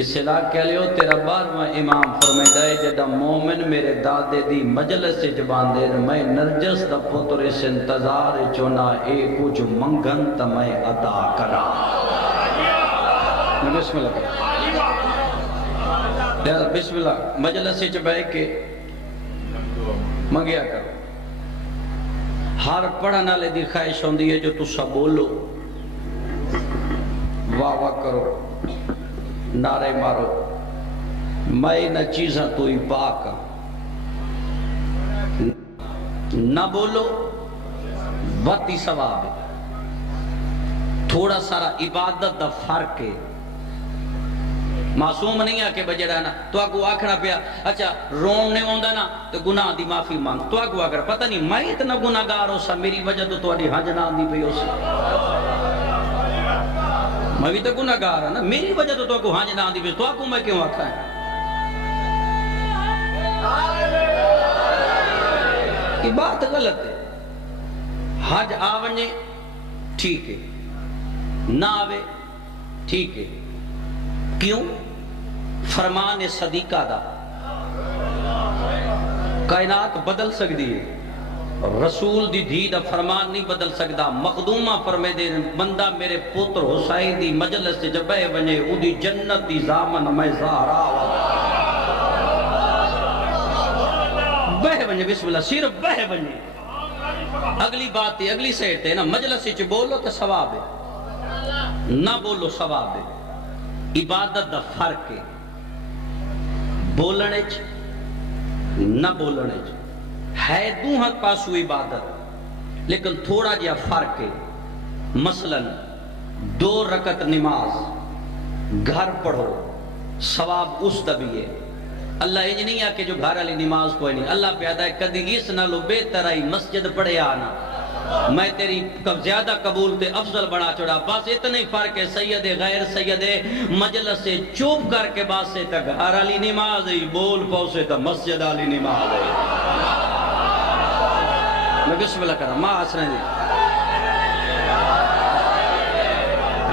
اصلاح کہہ لیو تیرا 12واں امام فرمائے ہے جدہ مومن میرے دادے دی مجلس سے جبان دے میں نرجس دا پتر اس انتظار چونا اے کچھ منگن تا میں عطا کرا بسم اللہ کرا بسم اللہ مجلس سے جبائے کہ منگیا کرو ہر پڑھنا لے دی خواہش ہوندی ہے جو تو سب بولو واہ واہ کرو نعرے مارو میں نہ چیزاں تو ہی پاک نہ بولو وقتی ثواب ہے تھوڑا سارا عبادت دا فرق ہے معصوم نہیں ہے کہ بجڑا نا تو آگو آکھنا پیا اچھا رون نے ہوندہ نا تو گناہ دی معافی مانگ تو آگو آکھر پتہ نہیں میں اتنا گناہ گار ہو سا میری وجہ تو تھوڑی حج نہ دی پی ہو سا میں بھی تو گناہ گار ہے نا میری وجہ تو کو حج نہ دی پی تو آگو میں کیوں آکھا ہے یہ بات غلط ہے حج آونے ٹھیک ہے نہ آوے ٹھیک ہے کیوں فرمان صدیقہ دا کائنات بدل سکتی ہے رسول دی دھی دا فرمان نہیں بدل سکتا مخدومہ فرمے دے بندہ میرے پتر حسین دی مجلس سے جب بے بنے او دی جنت دی زامن میں زہرا بے بنے بسم اللہ صرف بے بنے اگلی بات ہے اگلی سیٹ ہے نا مجلس سے بولو تو ثواب ہے نہ بولو ثواب ہے عبادت دا فرق ہے بولنے چ نہ بولنے چ ہے دو حق پاسو عبادت لیکن تھوڑا جیا فرق ہے مثلا 2 رکعت نماز گھر پڑھو ثواب اس دبی ہے اللہ یہ نہیں ہے کہ جو گھر والی نماز کوئی نہیں اللہ پیدا ہے کدی اس نالو بہتر آئی مسجد پڑھے آنا میں تیری زیادہ قبول تے افضل بڑھا چڑھا بس اتنا ہی فرق ہے سید غیر سید مجلس سے چوپ کر کے بات سے تا گھر والی نماز ہے بول پاؤ سے تا مسجد والی نماز ہے میں بسم اللہ کرا ماں حسنہ جی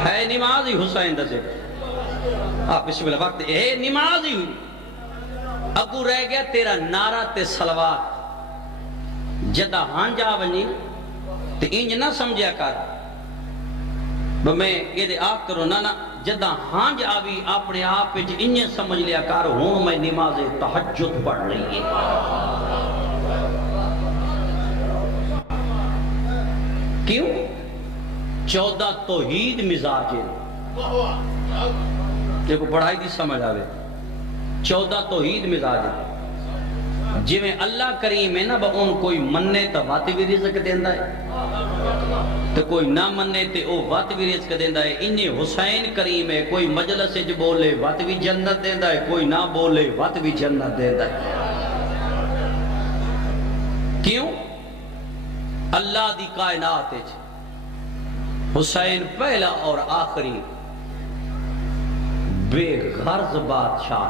ہے نماز ہی حسین دا ذکر آپ بسم اللہ وقت ہے نماز ہی ہوئی اگو رہ گیا تیرا نعرہ تے صلوات جدہ ہاں جا ونی تے انج نہ سمجھیا کر میں یہ دے آپ کرو نا جدہ ہاں جا بھی اپنے آپ پہ انج سمجھ لیا کر ہوں میں نماز تہجد پڑھ رہی ہے کیوں 14 توحید مزاج ہے دیکھو پڑھائی دی سمجھ آوے 14 توحید مزاج ہے جی میں اللہ کریم ہے نا با ان کوئی مننے تا واتی بھی رزق دیندہ ہے تو کوئی نہ مننے تے او واتی بھی رزق دیندہ ہے انہیں حسین کریم ہے کوئی مجلس سے جو بولے واتی بھی جنت دیندہ ہے کوئی نہ بولے واتی بھی جنت دیندہ ہے کیوں اللہ دی کائنات ہے حسین پہلا اور آخری بے غرض بادشاہ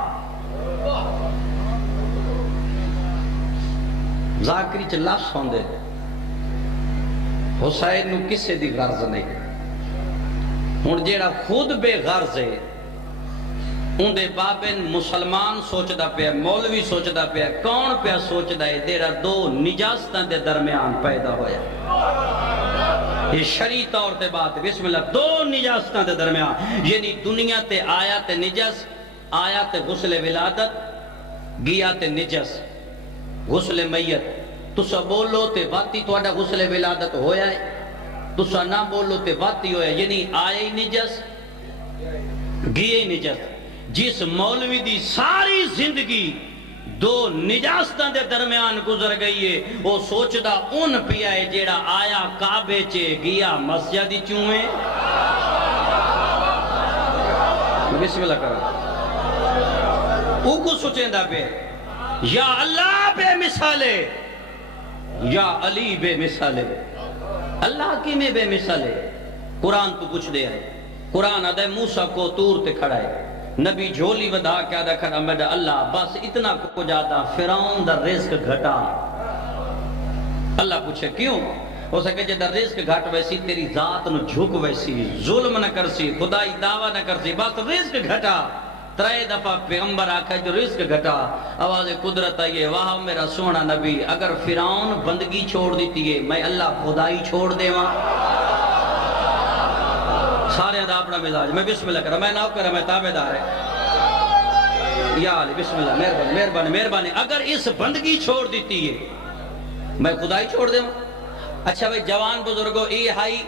ذاکری چ لفظ ہوندے حسین نو کسے دی غرض نہیں ہن جیڑا خود بے غرض ہے اندے بابن مسلمان سوچدا پیا مولوی سوچدا پیا کون پیا سوچدا ہے تیرا 2 نجاستاں دے درمیان پیدا ہویا یہ شرعی طور تے بات ہے بسم اللہ 2 نجاستاں دے درمیان یعنی دنیا تے آیا تے نجس آیا تے غسل ولادت گیا تے نجس غسل میت تسا بولو تے واتی توڑا غسل ولادت ہویا ہے تسا نہ بولو تے واتی ہویا یعنی آئے ہی نجس گئے ہی نجس جس مولوی دی ساری زندگی 2 نجاستاں دے درمیان گزر گئی ہے وہ سوچدا ان پیا ہے جیڑا آیا کعبے چے گیا مسجد چوئے بسم اللہ کرو او کو سوچیں دا پہ یا اللہ بے مثالے یا علی بے مثالے اللہ کی میں بے مثالے قرآن تو کچھ دے ہے قرآن ادھے موسیٰ کو تور تے کھڑا ہے نبی جھولی ودا کیا دا کھڑا میڈا اللہ بس اتنا کو جاتا فرعون دا رزق گھٹا اللہ پوچھے کیوں ہو سکے جے دا رزق گھٹ ویسی تیری ذات نو جھک ویسی ظلم نہ کرسی خدائی دعویٰ نہ کرسی بس رزق گھٹا ترے دفعہ پیغمبر آکھا جو رزق گھٹا آواز قدرت آئیے واہ میرا سونا نبی اگر فرعون بندگی چھوڑ دیتی ہے میں اللہ خدائی چھوڑ دے وہاں سارے دا اپنا مزاج میں بسم اللہ کرا میں نہ کرا میں تابع دار ہے یا علی بسم اللہ مہربانی مہربانی مہربانی اگر اس بندگی چھوڑ دیتی ہے میں خدائی چھوڑ دے وہاں اچھا بھئی جوان بزرگو ای ہائی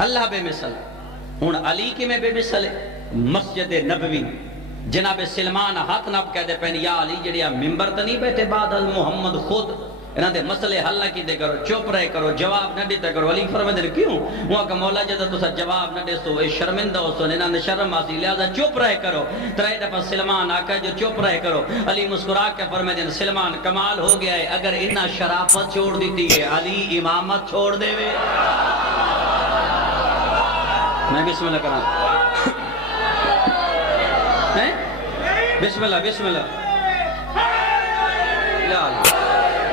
اللہ بے مثل ہون علی کی میں بے مثل ہے مسجد نبوی جناب سلمان ہاتھ ناب کہہ دے پہنی یا علی جڑیا ممبر تا نہیں بیٹھے بعد از محمد خود انہاں دے مسئلے حل نہ کی دے کرو چپ رہے کرو جواب نہ دیتے کرو علی فرمائے دے کیوں وہاں کہ مولا جدہ تو سا جواب نہ دے سو اے شرمندہ ہو سو انہاں نے شرم آسی لہذا چپ رہے کرو ترے دفعہ سلمان آکا جو چپ رہے کرو علی مسکرا کے فرمائے دے سلمان کمال ہو گیا ہے اگر انہاں شرافت چھوڑ دیتی ہے علی امامت چھوڑ دے وے میں بسم اللہ کرا بسم اللہ بسم اللہ یا اللہ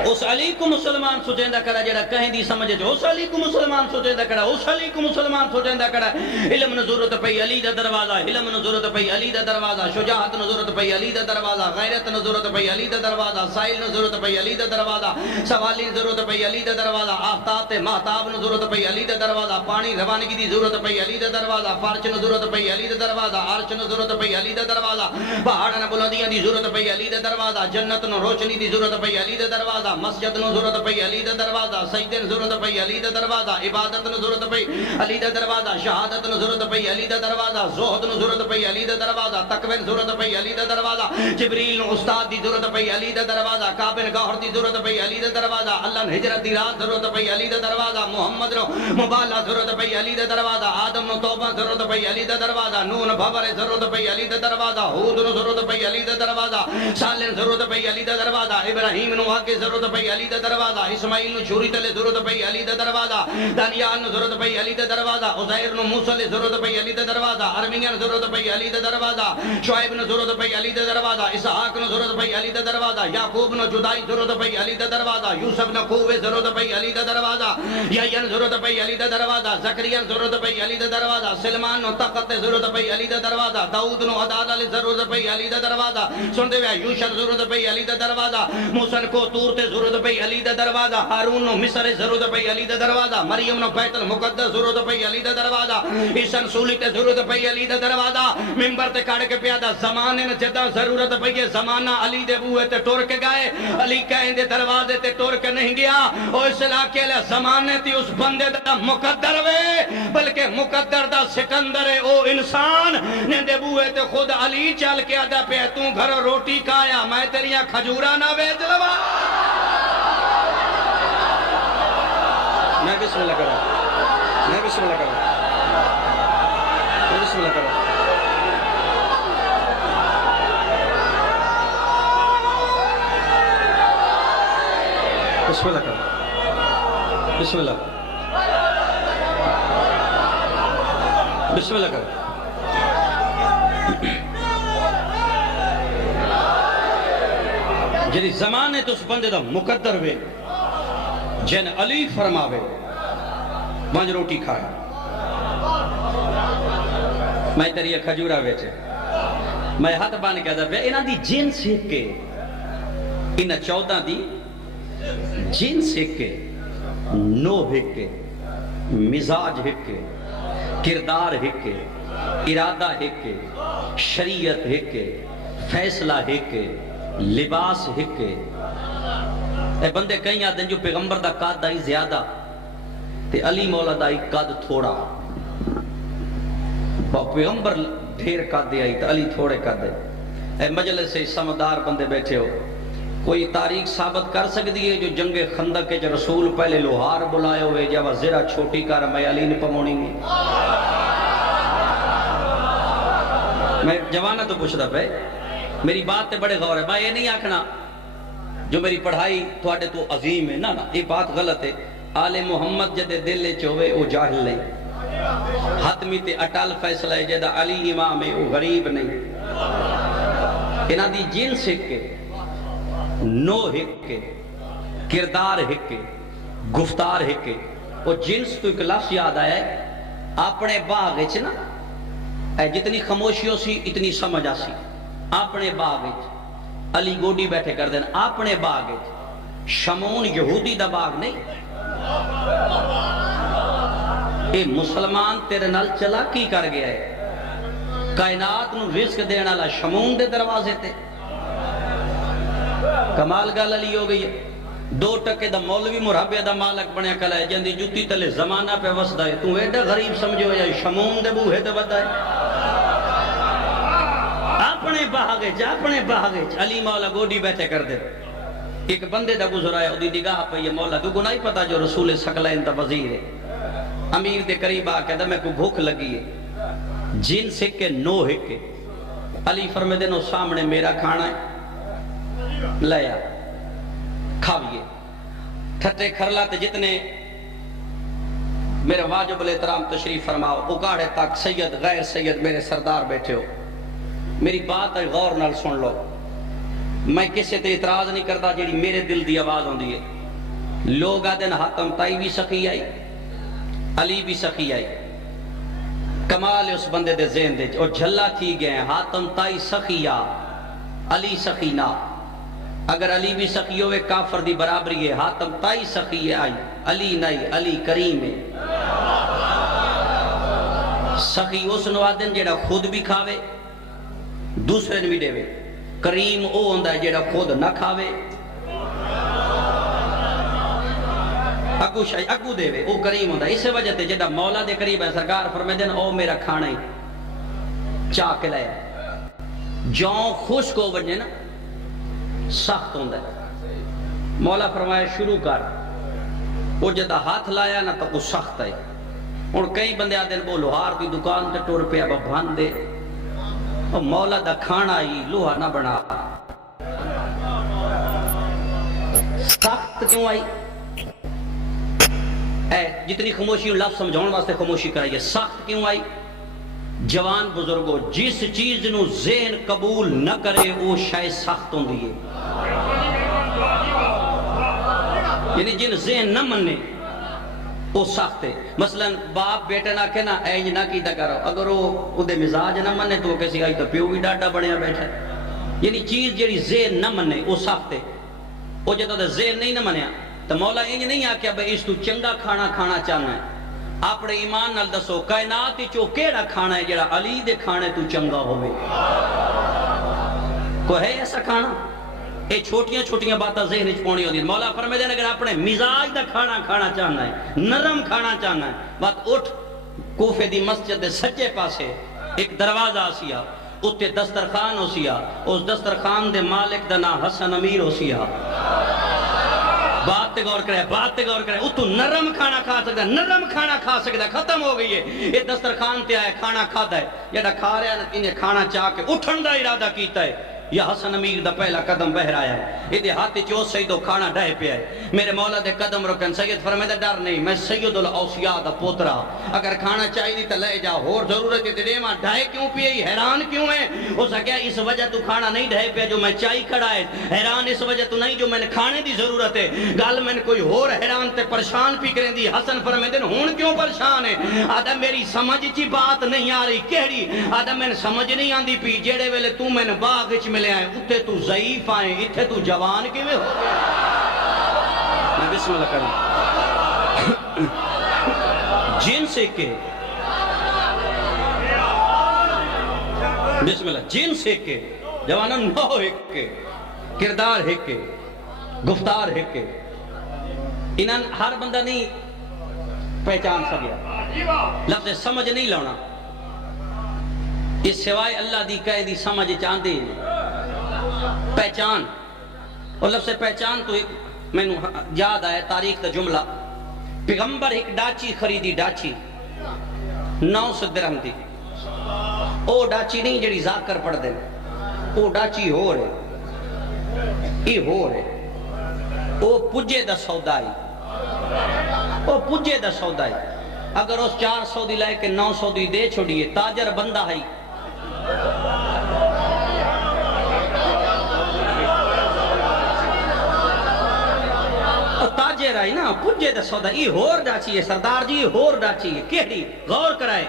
اس علی کو مسلمان سوچیندہ کرا جڑا کہیں دی سمجھے جو اس علی کو مسلمان سوچیندہ کرا اس علی کو مسلمان سوچیندہ کرا علم نظورت پئی علی دا دروازہ علم نظورت پئی علی دا دروازہ شجاعت نظورت پئی علی دا دروازہ غیرت نظورت پئی علی دا دروازہ سائل نظورت پئی علی دا دروازہ سوالی نظورت پئی علی دا دروازہ آفتاب تے مہتاب نظورت پئی علی دا دروازہ پانی روانگی دی ضرورت پئی علی دا دروازہ فارچ نظورت پئی علی دا دروازہ عرش نظورت پئی علی دا دروازہ پہاڑاں بلندیاں دی ضرورت پئی علی دا دروازہ جنت نو روشنی دی ضرورت پئی علی دا دروازہ مسجد نو ضرورت پئی علی دا دروازہ سجدے نو ضرورت پئی علی دا دروازہ عبادت نو ضرورت پئی علی دا دروازہ شہادت نو ضرورت پئی علی دا دروازہ زہد نو ضرورت پئی علی دا دروازہ تقوی نو ضرورت پئی علی دا دروازہ جبریل نو استاد دی ضرورت پئی علی دا دروازہ کعبہ گوہر دی ضرورت پئی علی دا دروازہ اللہ نے ہجرت دی رات ضرورت پئی علی دا دروازہ محمد نو مبالہ ضرورت پئی علی دا دروازہ آدم نو توبہ ضرورت پئی علی دا دروازہ نون بھور ضرورت پئی علی دا دروازہ ہود نو ضرورت پئی علی دا دروازہ صالح ضرورت پئی علی دا دروازہ ابراہیم نو آگے ضرورت پئی علی دا دروازہ اسماعیل نو چھوری تلے ضرورت پئی علی دا دروازہ دانیال نو ضرورت پئی علی دا دروازہ عزیر نو موسیٰ لے ضرورت پئی علی دا دروازہ ارمیہ نو ضرورت پئی علی دا دروازہ شعیب نو ضرورت پئی علی دا دروازہ اسحاق نو ضرورت پئی علی دا دروازہ یعقوب نو جدائی ضرورت پئی علی دا دروازہ یوسف نو قوے ضرورت پئی علی دا دروازہ یحییٰ نو ضرورت پئی علی دا دروازہ زکریا نو ضرورت پئی علی دا دروازہ سلمان نو طاقت ضرورت پئی علی دا دروازہ داؤد نو عدالت لے ضرورت پئی علی دا دروازہ سن دے یوشع ضرورت پئی علی دا دروازہ موسیٰ کو طور تے ضرورت پئی علی دا دروازہ ہارون نو مصر ضرورت پئی علی دا دروازہ مریم نو بیت المقدس ضرورت پئی علی دا دروازہ عیسی رسول تے ضرورت پئی علی دا دروازہ منبر تے کھڑ کے پیادا زمانے نے جدا ضرورت پئی زمانہ علی دے بوئے تے ٹور کے گئے علی کہیں دے دروازے تے ٹور کے نہیں گیا او اس علاقے لے زمانے تے اس بندے دا مقدر وے بلکہ مقدر دا سکندر ہے او انسان نے دے بوئے تے خود علی چل کے آدھا پہ تو گھر روٹی کھایا میں تیریاں کھجورا نہ بیچ لوا میں بسم اللہ کرا میں بسم اللہ کرا میں بسم اللہ کرا بسم اللہ کرا بسم اللہ بسم اللہ کرا جدی زمانے تو اس بندے دا مقدر وے جن علی فرماوے مانج روٹی کھایا میں تیری کھجورا ویچے میں ہاتھ بان کے دا پہ انہاں دی جنس ہک کے انہاں 14 دی جنس ہک کے نو ہک کے مزاج ہک کے کردار ہک کے ارادہ ہک کے شریعت ہک کے فیصلہ ہک کے لباس ہک کے اے بندے کہیں آدھیں جو پیغمبر دا قد دائی زیادہ تے علی مولا دائی قد تھوڑا پیغمبر ڈھیر قد دے آئی تے علی تھوڑے قد دے اے مجلس سے سمدار بندے بیٹھے ہو کوئی تاریخ ثابت کر سکتی ہے جو جنگ خندق کے جو رسول پہلے لوہار بلائے ہوئے جب زرہ چھوٹی کر میں علی نے پمونی گی میں جوانہ تو پوچھتا پہ میری بات تے بڑے غور ہے میں یہ نہیں آکھنا جو میری پڑھائی تھوڑے تو عظیم ہے نا یہ بات غلط ہے آل محمد جدے دل لے چوے او جاہل نہیں حتمی تے اٹال فیصلہ ہے جدہ علی امام ہے او غریب نہیں انہاں دی جنس ہک کے نو ہک کے کردار ہک کے گفتار ہک کے وہ جنس تو ایک لفظ یاد آیا ہے اپنے باغ نا اے جتنی خاموشی ہو سی اتنی سمجھ آسی. اپنے باغ علی گوڈی بیٹھے کر دین اپنے باغ. شمون یہودی دا باغ نہیں. اے مسلمان تیرے نال چلا کی کر گیا ہے. کائنات نو رزق دینا لا شمون دے دروازے تے. کمال گل علی ہو گئی ہے. 2 ٹکے دا مولوی مرحبے دا مالک بنیا کلا ہے جندی جتی تلے زمانہ پہ وسدا ہے. تو ایڈا غریب سمجھو یا شمون دے بوہے تے ودا ہے. اپنے باغ علی مولا گوڈی بیٹھے کر دے. ایک بندے دا گزرا ہے دی نگاہ پہ یہ مولا تو کو نہیں پتا جو رسول ثقلین دا وزیر ہے. امیر دے قریب آ کے میں کو بھوک لگی ہے. جن سکے نو ہکے. علی فرمے دے نو سامنے میرا کھانا ہے لیا کھاویے. ٹھٹے کھرلا تے جتنے میرے واجب الاحترام تشریف فرماؤ. اکاڑے تک سید غیر سید میرے سردار بیٹھے ہو. میری بات ہے غور نال سن لو. میں کسی تے اعتراض نہیں کرتا جیڑی میرے دل دی آواز ہوندی ہے. لوگ آدھے نا حاتم تائی بھی سخی آئی علی بھی سخی آئی. کمال اس بندے دے ذہن دے اور جھلا تھی گئے حاتم تائی سخیا علی سخینا. اگر علی بھی سخی ہوئے کافر دی برابری ہے. حاتم تائی سخی آئی علی نہیں. علی کریم ہے. سخی اس نوادن جیڑا خود بھی کھاوے دوسرے نے بھی دے. کریم او ہوندہ ہے جیڑا خود نہ کھاوے اگو دے وے. او کریم ہوندہ ہے. اس وجہ تے جیڑا مولا دے قریب ہے سرکار فرمائے دین او میرا کھانا ہی چاہ کے لائے. جاؤں خوش کو بنجے نا سخت ہوندہ ہے. مولا فرمایا شروع کر. وہ جدہ ہاتھ لایا نا تو وہ سخت ہے. اور کئی بندے آدھے وہ لوہار کی دکان تے ٹور پہ اب بھان دے. اور مولا دا کھانا ہی لوہا نہ بنا. سخت کیوں آئی؟ اے جتنی خاموشی لفظ سمجھاؤں واسطے خاموشی کرائیے. سخت کیوں آئی؟ جوان بزرگو جس چیز نو ذہن قبول نہ کرے وہ شاید سخت ہوں دیئے. یعنی جن ذہن نہ مننے وہ سخت ہے. مثلا باپ بیٹے نہ کہنا اینج نہ کیتا کرو. اگر وہ دے مزاج نہ مننے تو وہ کسی آئی تو پیو بھی ڈاٹا بڑھیا بیٹھا ہے. یعنی چیز جیڑی ذہن نہ مننے وہ سخت ہے. وہ جدہ دے ذہن نہیں نہ منیا تو مولا اینج نہیں آکیا بھئی اس تو چنگا کھانا کھانا چاہنا ہے. اپنے ایمان نال دسو کائنات چو کیڑا کھانا ہے جڑا علی دے کھانے تو چنگا ہوئے؟ کوئی ہے ایسا کھانا؟ اے چھوٹیاں چھوٹیاں باتاں ذہن وچ پونی ہوندی. مولا فرمائے دے اگر اپنے مزاج دا کھانا کھانا چاہنا ہے نرم کھانا چاہنا ہے بات اٹھ کوفے دی مسجد دے سجے پاسے ایک دروازہ سیا. اتے دسترخوان ہو سیا. اس دسترخوان دے مالک دا نام حسن امیر ہو سیا. بات تے غور کرے اتو نرم کھانا کھا سکتا ہے. نرم کھانا کھا سکتا ہے. ختم ہو گئی ہے. یہ دسترخوان تے آئے کھانا کھاتا ہے. یہ کھا رہا ہے انہیں کھانا چاہ کے اٹھن دا ارادہ کیتا ہے. یہ حسن امیر دا پہلا قدم بہر آیا ہے. یہ ہاتھ چو سیدو کھانا ڈھائے پہ ہے. میرے مولا دے قدم رکن. سید فرمائے دا ڈر نہیں میں سید الاوصیاء دا پوترا. اگر کھانا چاہی دی تو لے جا. اور ضرورت ہے دے ماں ڈھائے کیوں پہ ہے؟ حیران کیوں ہے؟ ہو سکیا اس وجہ تو کھانا نہیں ڈھائے پہ جو میں چاہی کھڑا ہے. حیران اس وجہ تو نہیں جو میں نے کھانے دی ضرورت ہے. گال میں نے کوئی اور حیران تے پریشان پی کریں دی. حسن فرمائے دن ہون کیوں پریشان ہے؟ آدھا میری سمجھ چی بات نہیں آ رہی. کہڑی؟ آدھا میں نے سمجھ نہیں آن دی پی. جیڑے ویلے تو میں نے باغ اچ ملے آئے اتے تو ضعیف آئے اتھے تو جوان کی میں ہو گیا. میں بسم اللہ کروں. جن سے کہ بسم اللہ جن سے کہ جوانوں نو ایک کے کردار ایک کے گفتار ایک کے انہاں ہر بندہ نہیں پہچان سکیا. لفظ سمجھ نہیں لاؤنا. اس سوائے اللہ دی کہہ دی سمجھ چاہتے ہیں. پہچان اور لفظ پہچان تو ایک میں یاد آیا تاریخ کا جملہ. پیغمبر ایک ڈاچی خریدی. ڈاچی 900 درہم دی. او ڈاچی نہیں جڑی ذاکر پڑھ دے. او ڈاچی ہو رہے ای ہو رہے. او پجے دا سودائی. او پجے دا سودائی. اگر اس 400 دی لائے کہ 900 دی دے چھوڑیے تاجر بندہ ہے. تاجر آئی نا پجے دا سودا. ای ہور ڈاچی ہے سردار جی. ہور ڈاچی ہے. کہڑی؟ غور کرائے.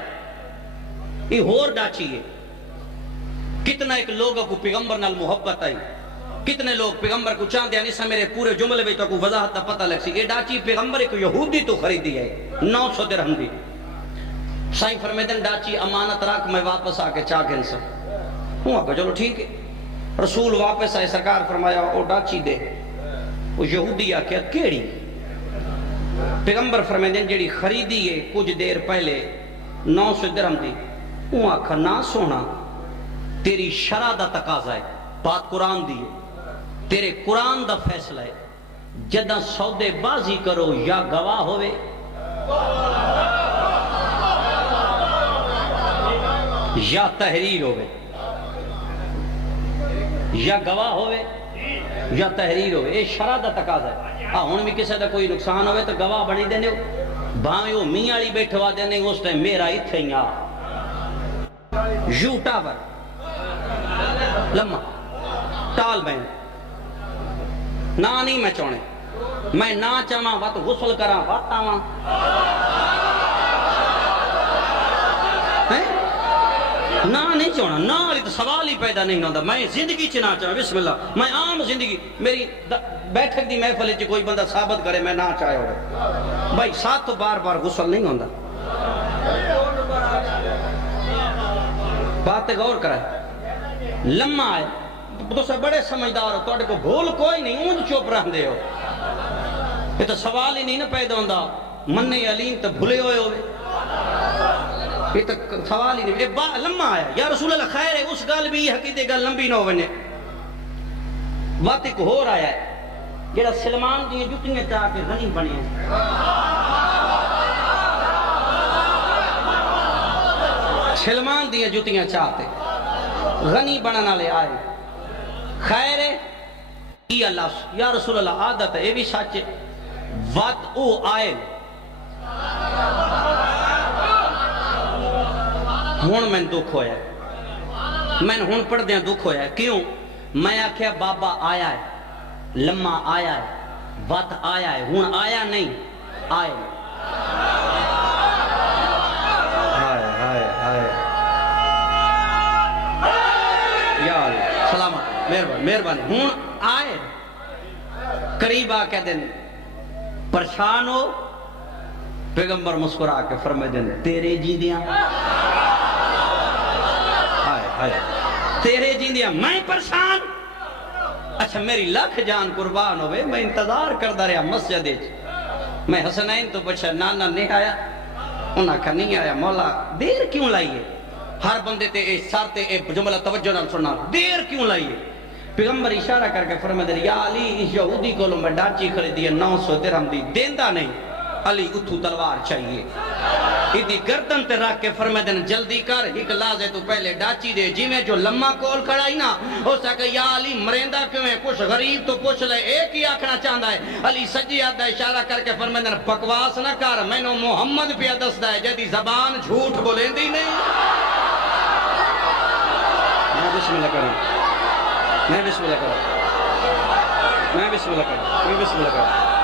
یہ ہور ڈاچی ہے. کتنا ایک لوگوں کو پیغمبر نال محبت آئی, کتنے لوگ پیغمبر کو چاہتے ہیں. نہیں میرے پورے جملے میں تو کو وضاحت دا پتہ لگ سی. یہ ڈاچی پیغمبر ایک یہودی تو خریدی ہے 900 درہم دی. سائیں فرمیدن ڈاچی امانت رکھ میں واپس آ کے چاہ گن سا. ہوں آگا چلو ٹھیک ہے. رسول واپس آئے, سرکار فرمایا او ڈاچی دے. وہ یہودی آکیا کیڑی؟ پیغمبر فرمیدن جیڑی خریدی ہے کچھ دیر پہلے 900 درہم دی. ہوں آکھا نا سونا تیری شرع دا تقاضا ہے, بات قرآن دی ہے, تیرے قرآن دا فیصلہ ہے. جدہ سودے بازی کرو یا گواہ ہوئے یا تحریر ہوئے, یا گواہ ہوئے یا تحریر ہوئے. اے شرع دا تقاضا ہے. ہن بھی کسی دا کوئی نقصان ہوئے تو گواہ بنی دینے ہو, بھاویں وہ میاں والی بیٹھوا دینے اس ٹائم میرا اتھے ہی آ یو ٹاور لمحہ ٹال بین نہ نہیں میں چونے, میں نہ چاہاں وقت غسل کراں وقت آواں نہ نہیں چاہنا. نہ علی تو سوال ہی پیدا نہیں ہوتا. میں زندگی چ نہ چاہاں, بسم اللہ, میں عام زندگی میری بیٹھک دی محفل چ کوئی بندہ ثابت کرے میں نہ چاہے ہوئے بھائی ساتھ تو بار بار غسل نہیں ہوتا. بات غور کرے لمحہ آئے تو سے بڑے سمجھدار ہو, تو کو بھول کوئی نہیں, اونج چپ رہن دے ہو. یہ تو سوال ہی نہیں نا پیدا ہوتا. منع علیم تو بھلے ہوئے ہوئے, یہ تو سوال ہی نہیں. لمحہ آیا یا رسول اللہ خیر ہے, اس گال بھی حقیقت گال لمبی نہ ہونے. بات ایک ہو رہا ہے جیڑا سلمان دی جتیاں چاہ کے غنی بنے ہیں. سلمان دی جتیاں چاہتے غنی بننا لے آئے. خیر ہے یہ اللہ یا رسول اللہ عادت ہے, یہ بھی سچ ہے. وقت او آئے ہون میں دکھ ہویا ہے, میں ہون پڑھ دیا دکھ ہویا ہے. کیوں؟ میں آکھیا بابا آیا ہے, لمحہ آیا ہے, وقت آیا ہے, ہون آیا نہیں آئے. یا اللہ سلامت مہربانی. ہون آئے قریب آ کے دن پریشان ہو, پیغمبر مسکرا کے فرمائے دن تیرے جیندیاں تیرے جیندیاں میں پریشان. اچھا میری لکھ جان قربان ہوئے, میں انتظار کردہ رہا مسجد. میں حسنین تو پوچھا نانا نہیں آیا, انہاں کہا نہیں آیا. مولا دیر کیوں لائیے؟ ہر بندے تے اے سار تے اے جملہ توجہ نہ سننا, دیر کیوں لائیے؟ پیغمبر اشارہ کر کے فرمائے دن یا علی اس یہودی کو لو میں ڈاچی خریدی ہے 900 درہم دی, دیندہ نہیں. علی اتھو تلوار چاہیے. ادھی گردن تے رکھ کے فرمائے دن جلدی کر, ایک لازے تو پہلے ڈاچی دے. جی میں جو لمحہ کول کھڑائی نا ہو سکے یا علی مرندہ کیوں ہے, کچھ غریب تو پوچھ لے, ایک ہی آکھنا چاہتا ہے. علی سجی آدھا اشارہ کر کے فرمائے دن بکواس نہ کر, میں نو محمد پہ دستا ہے جدی زبان جھوٹ بولیں دی نہیں. میں بسم اللہ کروں, میں بسم اللہ کروں, میں بسم اللہ کروں, میں بسم اللہ کروں.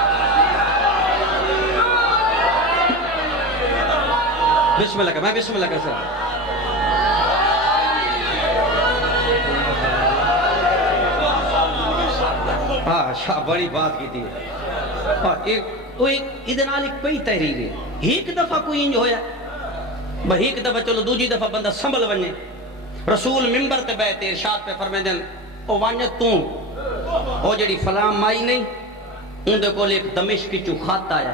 بسم اللہ کر, میں بسم اللہ کر سکتا. ہاں شاہ بڑی بات کی تھی. ادھنال ایک پئی تحریر ہے, ایک دفعہ کوئی انج ہویا بھئی ایک دفعہ چلو دوجی دفعہ بندہ سنبھل ونے. رسول ممبر تے بیٹھے ارشاد پہ فرمائے دن او وانجت تو او جڑی فلاں مائی نہیں ان دے کو ایک دمشق چو خط آیا,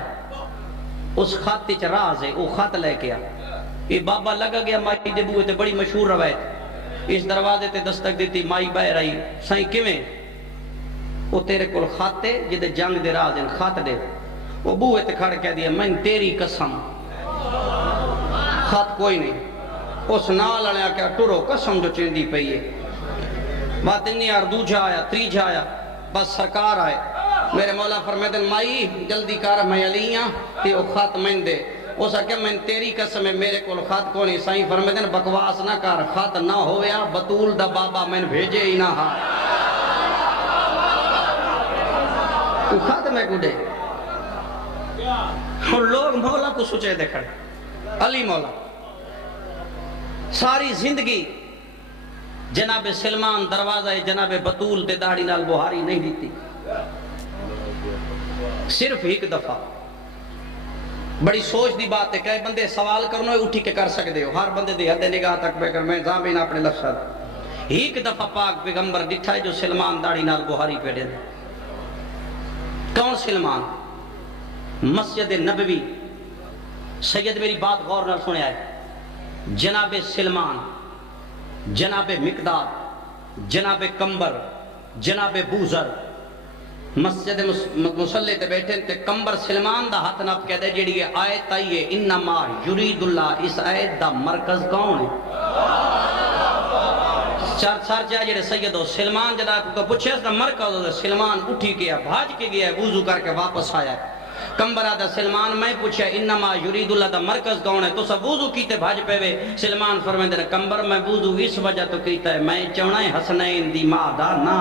اس خط چ راز ہے, وہ خط لے کے آ. یہ بابا لگا گیا مائی دے بوئے تے بڑی مشہور روایت. اس دروازے تے دستک دیتی, مائی باہر آئی. سائیں کیویں؟ وہ تیرے کول خط ہے جدے جنگ دے راز ہیں, خط دے. وہ بوئے تے کھڑ کے دیا میں تیری قسم خط کوئی نہیں. اس نال والے آ کے ٹرو قسم جو چیندی پئی ہے. بات انی یار دوجا آیا تریجا آیا, بس سرکار آئے. میرے مولا فرمائے دن مائی جلدی کر میں علی ہاں تے او خط میں دے. اس آکے میں تیری قسم ہے میرے کول خط کو نہیں. سائیں فرمائے دن بکواس نہ کر, خط نہ ہویا بطول دا بابا میں بھیجے ہی نہ ہاں. وہ خط میں کو دے. لوگ مولا کو سوچے دیکھیں علی مولا ساری زندگی جناب سلمان دروازہ جناب بطول تے داڑھی نال بہاری نہیں دیتی، صرف ایک دفعہ۔ بڑی سوچ دی بات ہے، کئی بندے سوال کرنا اٹھی کے کر سکتے ہو، ہر بندے دی حد نگاہ تک بے کر میں زامین اپنے لفظ ایک دفعہ پاک پیغمبر ڈٹھا ہے جو سلمان داڑھی نال بہاری پیڑے دے۔ کون سلمان؟ مسجد نبوی، سید میری بات غور نال سنے آئے، جناب سلمان، جناب مقداد، جناب کمبر، جناب بوزر مسجد مسلح تے بیٹھے تے کمبر سلمان دا ہاتھ نپ کہہ دے جیڑی آیت آئی ہے انما یرید اللہ، اس آیت دا مرکز کون ہے؟ چار چاہ جیڑے سید ہو سلمان جناب کو پوچھے اس دا مرکز ہو، سلمان اٹھی گیا، بھاج کے گیا، وضو کر کے واپس آیا ہے۔ کمبر آدھا سلمان میں پوچھا انما یرید اللہ دا مرکز کون ہے، تو سب وضو کیتے بھاج پہ وے؟ سلمان فرمائے دے کمبر میں وضو اس وجہ تو کیتا ہے میں چونا ہے حسنین دی ماں دا نا۔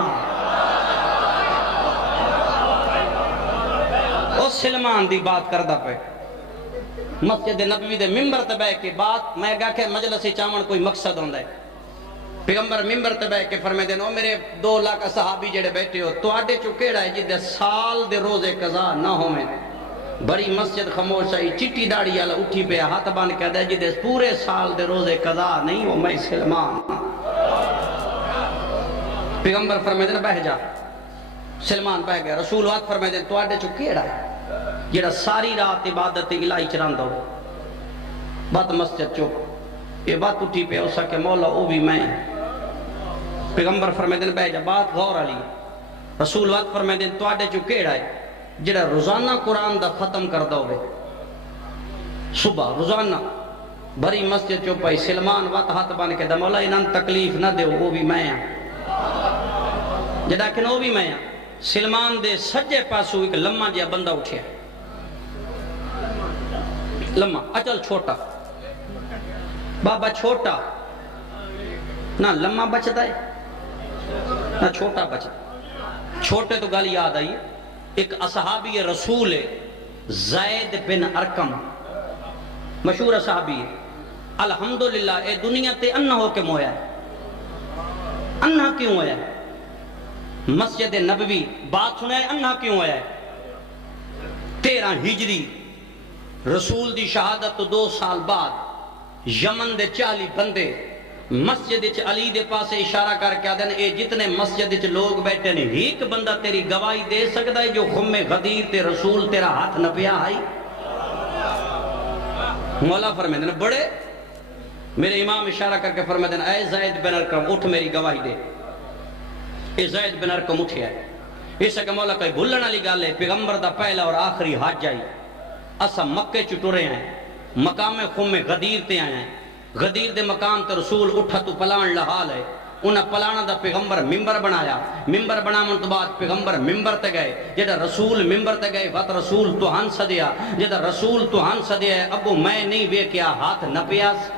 او سلمان دی بات کردہ پہ مسجد نبوی دے ممبر تے بیٹھ کے بات میں کہا کہ مجلسی چاون کوئی مقصد ہوندا ہے۔ پیغمبر ممبر تے بیٹھ کے فرمائے دے او میرے 2 لاکھ صحابی جڑے بیٹھے ہو تو آڈے چو کیڑا ہے جدے سال دے روزے قضا نہ ہوئے؟ بڑی مسجد خاموش آئی، چٹی داڑھی والا اٹھی پہ ہاتھ بان کہہ دے جدے پورے سال دے روزے قضا نہیں ہو میں سلمان۔ پیغمبر فرمائے دے بہ جا، سلمان بہ گیا۔ رسول وقت فرمائے دے تو آڈے چو کیڑا ہے جڑا ساری رات عبادت الہی چران دو؟ بات مسجد چپ، یہ بات اٹھی پہ ہو سکے مولا او بھی میں۔ پیغمبر فرمائے دے بہ جا، بات غور علی۔ رسول وقت فرمائے دے تو آڈے چو کیڑا ہے جڑا روزانہ قرآن دا ختم کر دو گے؟ صبح روزانہ بھری مسجد چو پائی سلمان وقت ہاتھ بان کے دا مولا انہاں تکلیف نہ دے وہ بھی میں ہاں، جڑا کہ وہ بھی میں ہاں۔ سلمان دے سجے پاسو ایک لمحہ جیا بندہ اٹھیا، لمحہ اچل چھوٹا بابا چھوٹا نہ لمحہ بچتا ہے نہ چھوٹا بچتا۔ چھوٹے تو گل یاد آئی، ایک اصحابی رسول ہے زید بن ارکم، مشہور اصحابی ہے۔ الحمدللہ اے دنیا تے انہ ہو کے مویا ہے۔ انہ کیوں ہویا ہے؟ مسجد نبوی بات سنے انہ کیوں ہویا ہے؟ 13 ہجری رسول دی شہادت تو 2 سال بعد یمن دے 40 بندے مسجد علی دے پاس اشارہ کر کے آدھن اے جتنے مسجد لوگ بیٹھے نے ایک بندہ تیری گواہی دے سکتا ہے جو خم غدیر تے رسول تیرا ہاتھ نہ پیا آئی؟ مولا فرمائے دن بڑے میرے امام اشارہ کر کے فرمائے دن اے زید بن ارکم اٹھ میری گواہی دے۔ اے زید بن ارکم اٹھیا ہے، اس کہ مولا کوئی بھولن والی گل ہے، پیغمبر دا پہلا اور آخری حج آئی، اسا مکے چٹورے ہیں، مقام خم غدیر تے آئے ہیں، غدیر دے مقام تے رسول اٹھا تو پلان لحال ہے، انہاں پلانا دا پیغمبر ممبر بنایا، ممبر بنامن تو بعد پیغمبر ممبر تے گئے، جدہ رسول ممبر تے گئے وقت رسول تو ہن سدیا، جدہ رسول تو ہن سدیا ہے ابو میں نہیں بے کیا ہاتھ نہ پیاس۔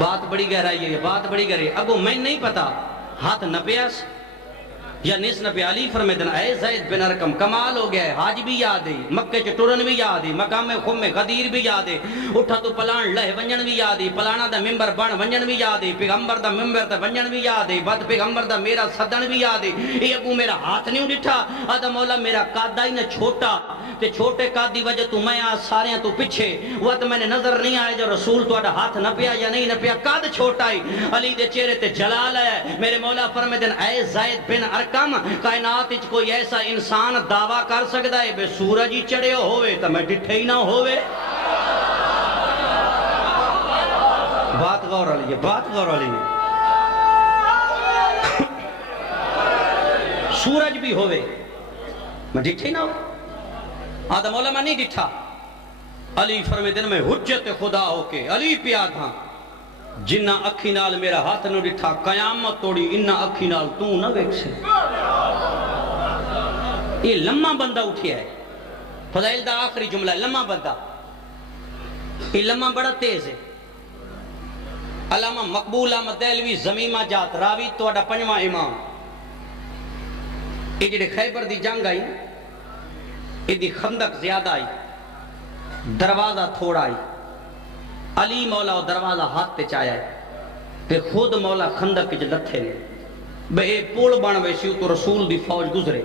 بات بڑی گہرائی ہے، بات بڑی گہرائی ہے، ابو میں نہیں پتا ہاتھ نہ پیاس یا نیس نبی علی فرمائے دن اے زید بن ارکم کمال ہو گیا ہے، حاج بھی یاد ہے، مکے چٹورن بھی یاد ہے، مقام خم غدیر بھی یاد ہے، اٹھا تو پلان لہ ونجن بھی یاد ہے، پلانا دا ممبر بن ونجن بھی یاد ہے، پیغمبر دا ممبر دا ونجن بھی یاد ہے، بات پیغمبر دا میرا صدن بھی یاد ہے۔ اے ابو میرا ہاتھ نہیں ڈٹھا، آدھا مولا میرا قادہ ہی نہ چھوٹا تے چھوٹے قاد دی وجہ تو میں آج سارے تو پچھے وقت میں نے نظر نہیں آئے جو رسول تو آڈا ہاتھ نہ پیا یا نہیں نہ پیا، قاد چھوٹا ہی علی دے چہرے تے جلال ہے۔ میرے مولا فرمائے دن اے زید بن ارکم کائنات اچ کوئی ایسا انسان دعویٰ کر سکتا ہے بے سورج ہی چڑھے ہوئے تو میں ڈٹھے ہی نہ ہوئے؟ بات غور علی ہے، بات غور علی ہے۔ سورج بھی ہوئے میں ڈٹھے ہی نہ ہوئے؟ آدھا مولا میں نہیں ڈٹھا۔ علی فرمائے دن میں حجت خدا ہو کے علی پیا تھا، جنہ اکھی نال میرا ہاتھ نو ڈٹھا قیامت توڑی انہ اکھی نال تو نہ ویک سے۔ یہ لمحہ بندہ اٹھیا ہے، فضائل دا آخری جملہ ہے لمحہ بندہ، یہ لمحہ بڑا تیز ہے۔ علامہ مقبول احمد دہلوی زمیمہ جات راوی توڑا 5واں امام، یہ جڑے خیبر دی جنگ آئی یہ دی خندق زیادہ آئی، دروازہ تھوڑا آئی، علی مولا وہ دروازہ ہاتھ تے چایا ہے تے خود مولا خندق وچ لتھے نے بے اے پول بن ویسی تو رسول دی فوج گزرے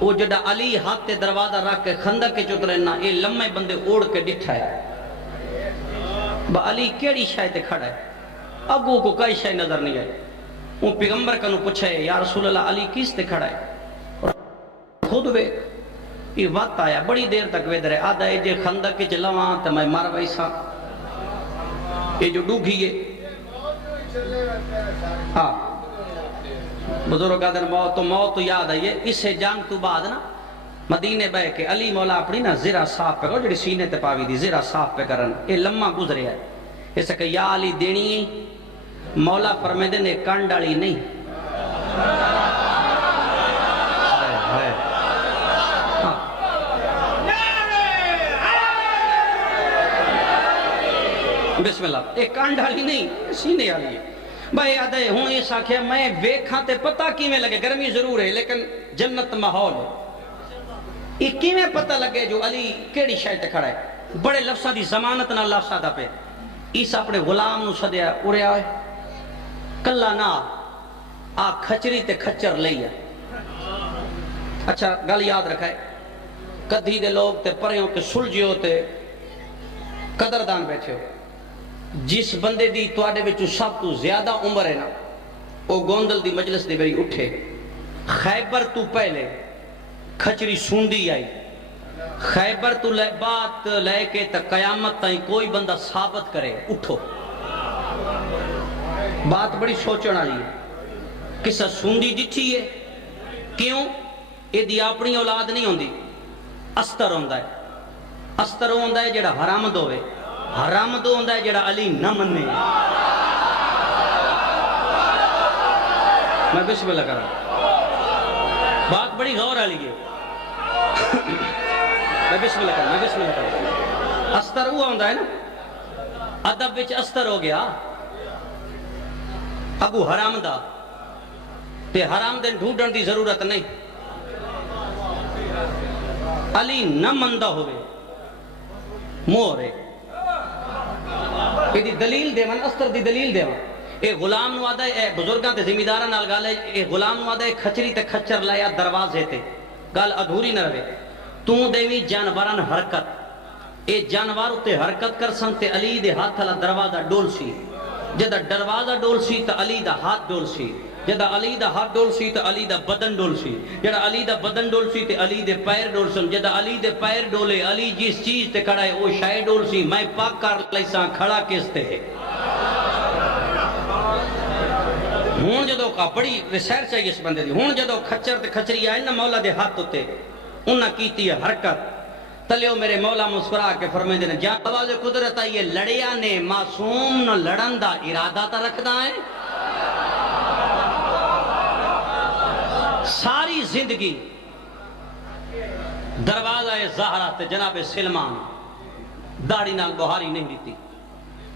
وہ جڑا علی ہاتھ تے دروازہ رکھ کے خندق وچ اترے نا اے لمے بندے اوڑ کے ڈٹھا ہے با علی کیڑی شے تے کھڑا ہے اگو کو کئی شے نظر نہیں آئی وہ پیغمبر کنو پوچھے یا رسول اللہ علی کس تے کھڑا ہے خود وے یہ وقت آیا بڑی دیر تک ویدرے آدھا ہے جے خندق وچ لواں تے میں مر ویسا یہ جو ڈوگھی ہے ہاں بزرگ آدھر موت تو یاد آئیے اسے جنگ تو بعد نا مدینے بے کے علی مولا اپنی نا زرہ صاف پہ کرو جڑی سینے تے پاوی دی زرہ صاف پہ کرن یہ لمحہ گزرے ہے اسے کہ یا علی دینی ہے مولا فرمے دینے کانڈالی نہیں بسم اللہ ایک کانڈالی نہیں سینے آلی ہے بھائی آدھے ہوں اس آکھیا میں ویکھاں تے پتہ کیویں لگے گرمی ضرور ہے لیکن جنت ماحول ہے یہ کیویں پتہ لگے جو علی کیڑی شے تے کھڑا ہے بڑے لفظاں دی ضمانت نال لفظ آدا پہ اس اپنے غلام نو سدیا اڑیا ہے کلا نہ آ کھچری تے کھچر لئی ہے اچھا گل یاد رکھائے کدھی دے لوگ تے پریوں تے سلجھیو تے قدردان بیٹھے ہو جس بندے دی تواڈے وچوں سب تو زیادہ عمر ہے نا وہ گوندل دی مجلس دے ویری اٹھے خیبر تو پہلے کھچری سوندی آئی خیبر تو بات لے کے تا قیامت تائیں کوئی بندہ ثابت کرے اٹھو بات بڑی سوچن والی ہے کسا سوندی ڈٹھی ہے کیوں یہ دی اپنی اولاد نہیں ہوندی استر ہوندا ہے استر ہوندا ہے جڑا حرامد ہوئے حرامد ہوندا ہے جڑا علی نہ منے میں بسم اللہ کر رہا بات بڑی غور والی ہے میں بسم اللہ کر استر ہوا ہوندا ہے نا ادب وچ استر ہو گیا ابو حرام دا تے حرام دن ڈھونڈن دی ضرورت نہیں علی نہ مندہ ہوئے مورے یہ دی دلیل دے من استر دی دلیل دے من اے غلام نو آدھا اے بزرگاں تے ذمہ نال گال ہے اے غلام نو آدھا اے کھچری تے کھچر لایا دروازے تے گال ادھوری نہ رہے تو دیوی جانوران حرکت اے جانور تے حرکت کر سن تے علی دے ہاتھ والا دروازہ ڈول سی جدا دروازہ ڈول سی تے علی دا ہاتھ ڈول سی جدا علی دا ہاتھ ڈول سی تے علی دا بدن ڈول سی جدا علی دا بدن ڈول سی تے علی دے پیر ڈول سن جدا علی دے پیر ڈولے علی جس چیز تے کھڑا ہے وہ شے ڈول سی میں پاک کر لیساں کھڑا کس تے ہے ہون جدو کا بڑی ریسرچ ہے اس بندے دی ہون جدو کھچر تے کھچری آئے نا مولا دے ہاتھ ہوتے انہاں کیتی ہے حرکت تلیو میرے مولا مسکرا کے فرمائے دینے جان آواز قدرت آئیے لڑیا نے معصوم نہ لڑن دا ارادہ تا رکھدا ہے ساری زندگی دروازہ زہرہ تے جناب سلمان داڑی نال بہاری نہیں دیتی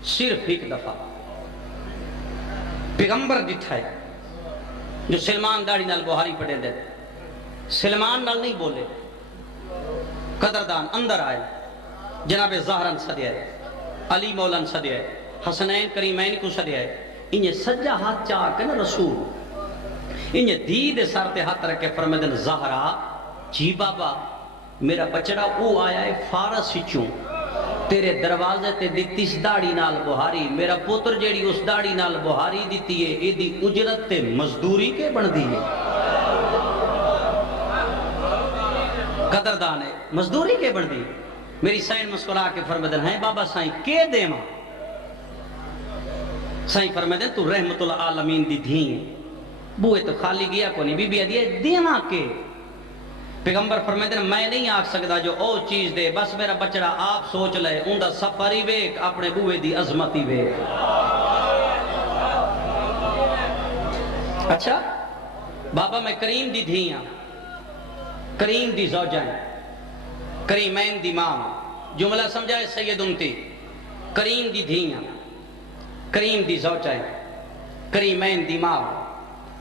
صرف ایک دفعہ پیغمبر ڈٹھا ہے جو سلمان داڑی نال بہاری پڑے دے سلمان نال نہیں بولے قدردان اندر آئے جناب زہران سدیا ہے علی مولان سدیا ہے حسنین کریمین کو سدیا ہے انہیں سجا ہاتھ چاہ کے نا رسول انہیں دید سار تے ہاتھ رکھے فرمیدن زہرا جی بابا میرا بچڑا او آیا ہے فارس ہی چوں تیرے دروازے تے دیتیس داڑی نال بہاری میرا پوتر جیڑی اس داڑی نال بہاری دیتی ہے اے دی اجرت تے مزدوری کے بن دی ہے قدردان ہے مزدوری کے بن دی میری سائن مسکرا کے فرمیدن ہیں بابا سائن کے دے ماں سائن فرمیدن تو رحمت العالمین دی دھیں بوئے تو خالی گیا کو نہیں بی بی دیئے دیما کے پیغمبر فرمائے میں نہیں آکھ سکتا جو او چیز دے بس میرا بچڑا آپ سوچ لے ان دا سفری ویک اپنے بوئے دی عظمتی ویک اچھا بابا میں کریم دی دھیاں کریم دی زوجائیں کریمین دی ماں جملہ سمجھائے سید امتی کریم دی دھیاں کریم دی زوجائیں کریمین دی ماں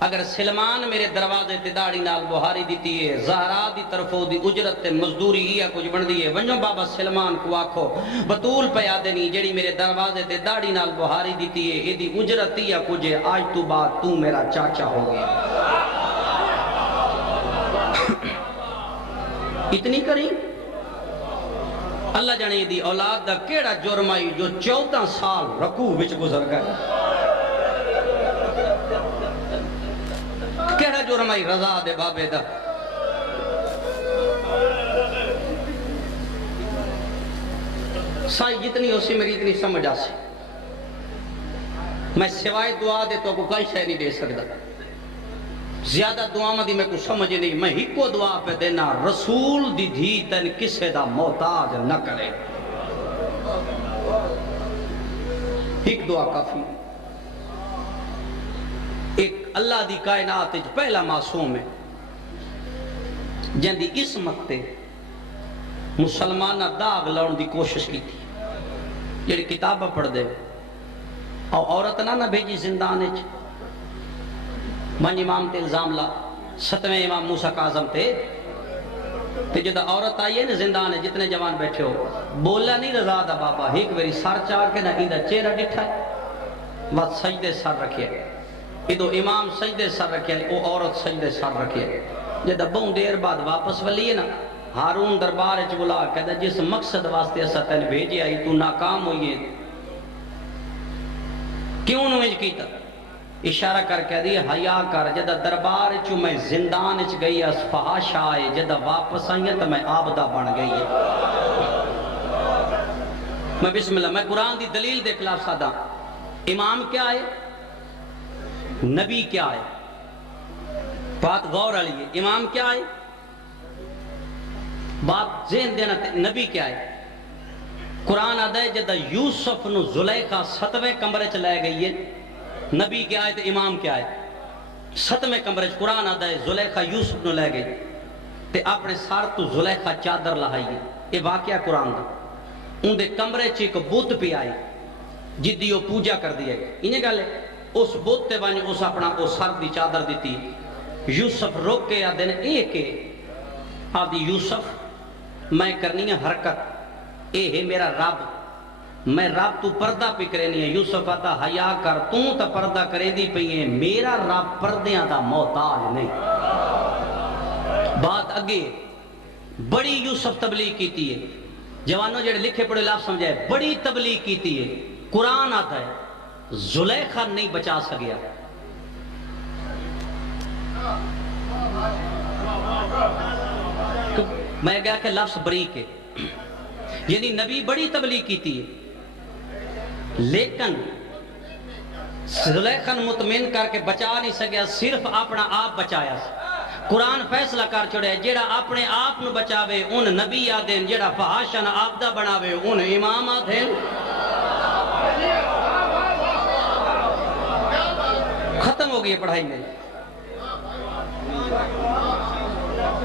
اگر سلمان میرے دروازے تے داڑھی نال بہاری دیتی ہے، زہرا دی طرفوں دی اجرت تے مزدوری یا کچھ بن دی ہے، ونجو بابا سلمان کو آکھو بطول پیا دینی جڑی میرے دروازے تے داڑھی نال بہاری دیتی ہے، یہ دی اجرت یا کچھ ہے، آج تو بعد تو میرا چاچا ہو گیا۔ اتنی کریں اللہ جانے دی اولاد دا کیڑا جرم آئی جو 14 سال رکوع وچ گزر گئے، کیڑا جرم آئی رضا دے بابے دا۔ سائی جتنی ہو سی میری اتنی سمجھ آ سی، میں سوائے دعا دے تو کو کوئی شے نہیں دے سکتا، زیادہ دعا دی میں کو سمجھ نہیں، میں ہی کو دعا پہ دینا، رسول دی دھی تن کسے دا محتاج نہ کرے، ایک دعا کافی۔ ایک اللہ دی کائنات پہلا معصوم ہے جن دی عصمت تے مسلمانہ داغ لاؤن دی کوشش کی تھی، جڑی کتابہ پڑھ دے اور عورت نہ بھیجی زندانے چ، من امام تے الزام لا 7ویں امام موسیٰ کاظم تے جدہ عورت آئی ہے نا زندانے جتنے جوان بیٹھے ہو، بولا نہیں رضا دا بابا، ایک ویری سار چاہ کے نہ ایدہ چہرہ ڈٹھا ہے، بات سجدے سار رکھے ہے، ادو امام سجدے سر رکھے ہے، او عورت سجدے سر رکھے ہے، جدہ بہن دیر بعد واپس ولی ہے نا، ہارون دربار اچ بلا کہتا جس مقصد واسطے اسا تین بھیجی آئی تو ناکام ہوئی ہے، کیوں نویج کیتا؟ اشارہ کر کہہ دی حیاء کر، جدہ دربار چو میں زندان اچ گئی اس فحاشا آئے، جدہ واپس آئی ہے تو میں آبدہ بن گئی ہے۔ میں بسم اللہ، میں قرآن دی دلیل دے خلاف سادہ، امام کیا ہے؟ نبی کیا ہے؟ بات غور علی ہے، امام کیا ہے؟ بات ذہن دینا، نبی کیا ہے؟ قرآن آدھا ہے جدہ یوسف نو زلیخا 7ویں کمرے چ لے گئی ہے، نبی کیا ہے تو امام کیا ہے؟ 7ویں کمرے چ قرآن آدھا ہے زلیخا یوسف نو لے گئی تے اپنے سار تو زلیخا چادر لہائی ہے، یہ واقعہ قرآن دا، ان دے کمرے چ ایک بت پہ آئی جدی وہ پوجا کر دیا گیا، انہیں گا لے اس بت تے بانی اس اپنا وہ سر دی چادر دیتی، یوسف روک کے آدھے نے ایک آدھی یوسف میں کرنی ہے حرکت، اے ہے میرا رب، میں رب تو پردہ پہ کرنی ہے، یوسف آتا حیاء کر تا پردہ کرے دی پہ ہے، میرا رب پردیاں دا محتاج نہیں۔ بات اگے بڑی یوسف تبلیغ کیتی ہے، جوانوں جڑے لکھے پڑھے لاف سمجھائے، بڑی تبلیغ کیتی ہے، قرآن آتا ہے زلیخا نہیں بچا سکیا، میں گیا کہ لفظ بریک ہے، یعنی نبی بڑی تبلیغ کیتی ہے لیکن زلیخا مطمئن کر کے بچا نہیں سکیا، صرف اپنا آپ بچایا۔ قرآن فیصلہ کر چھوڑے جیڑا اپنے آپ نو بچاوے ان نبی آدھیں، جیڑا فحاشن آبدہ بناوے ان امام آدھیں۔ ختم ہو گئی پڑھائی میں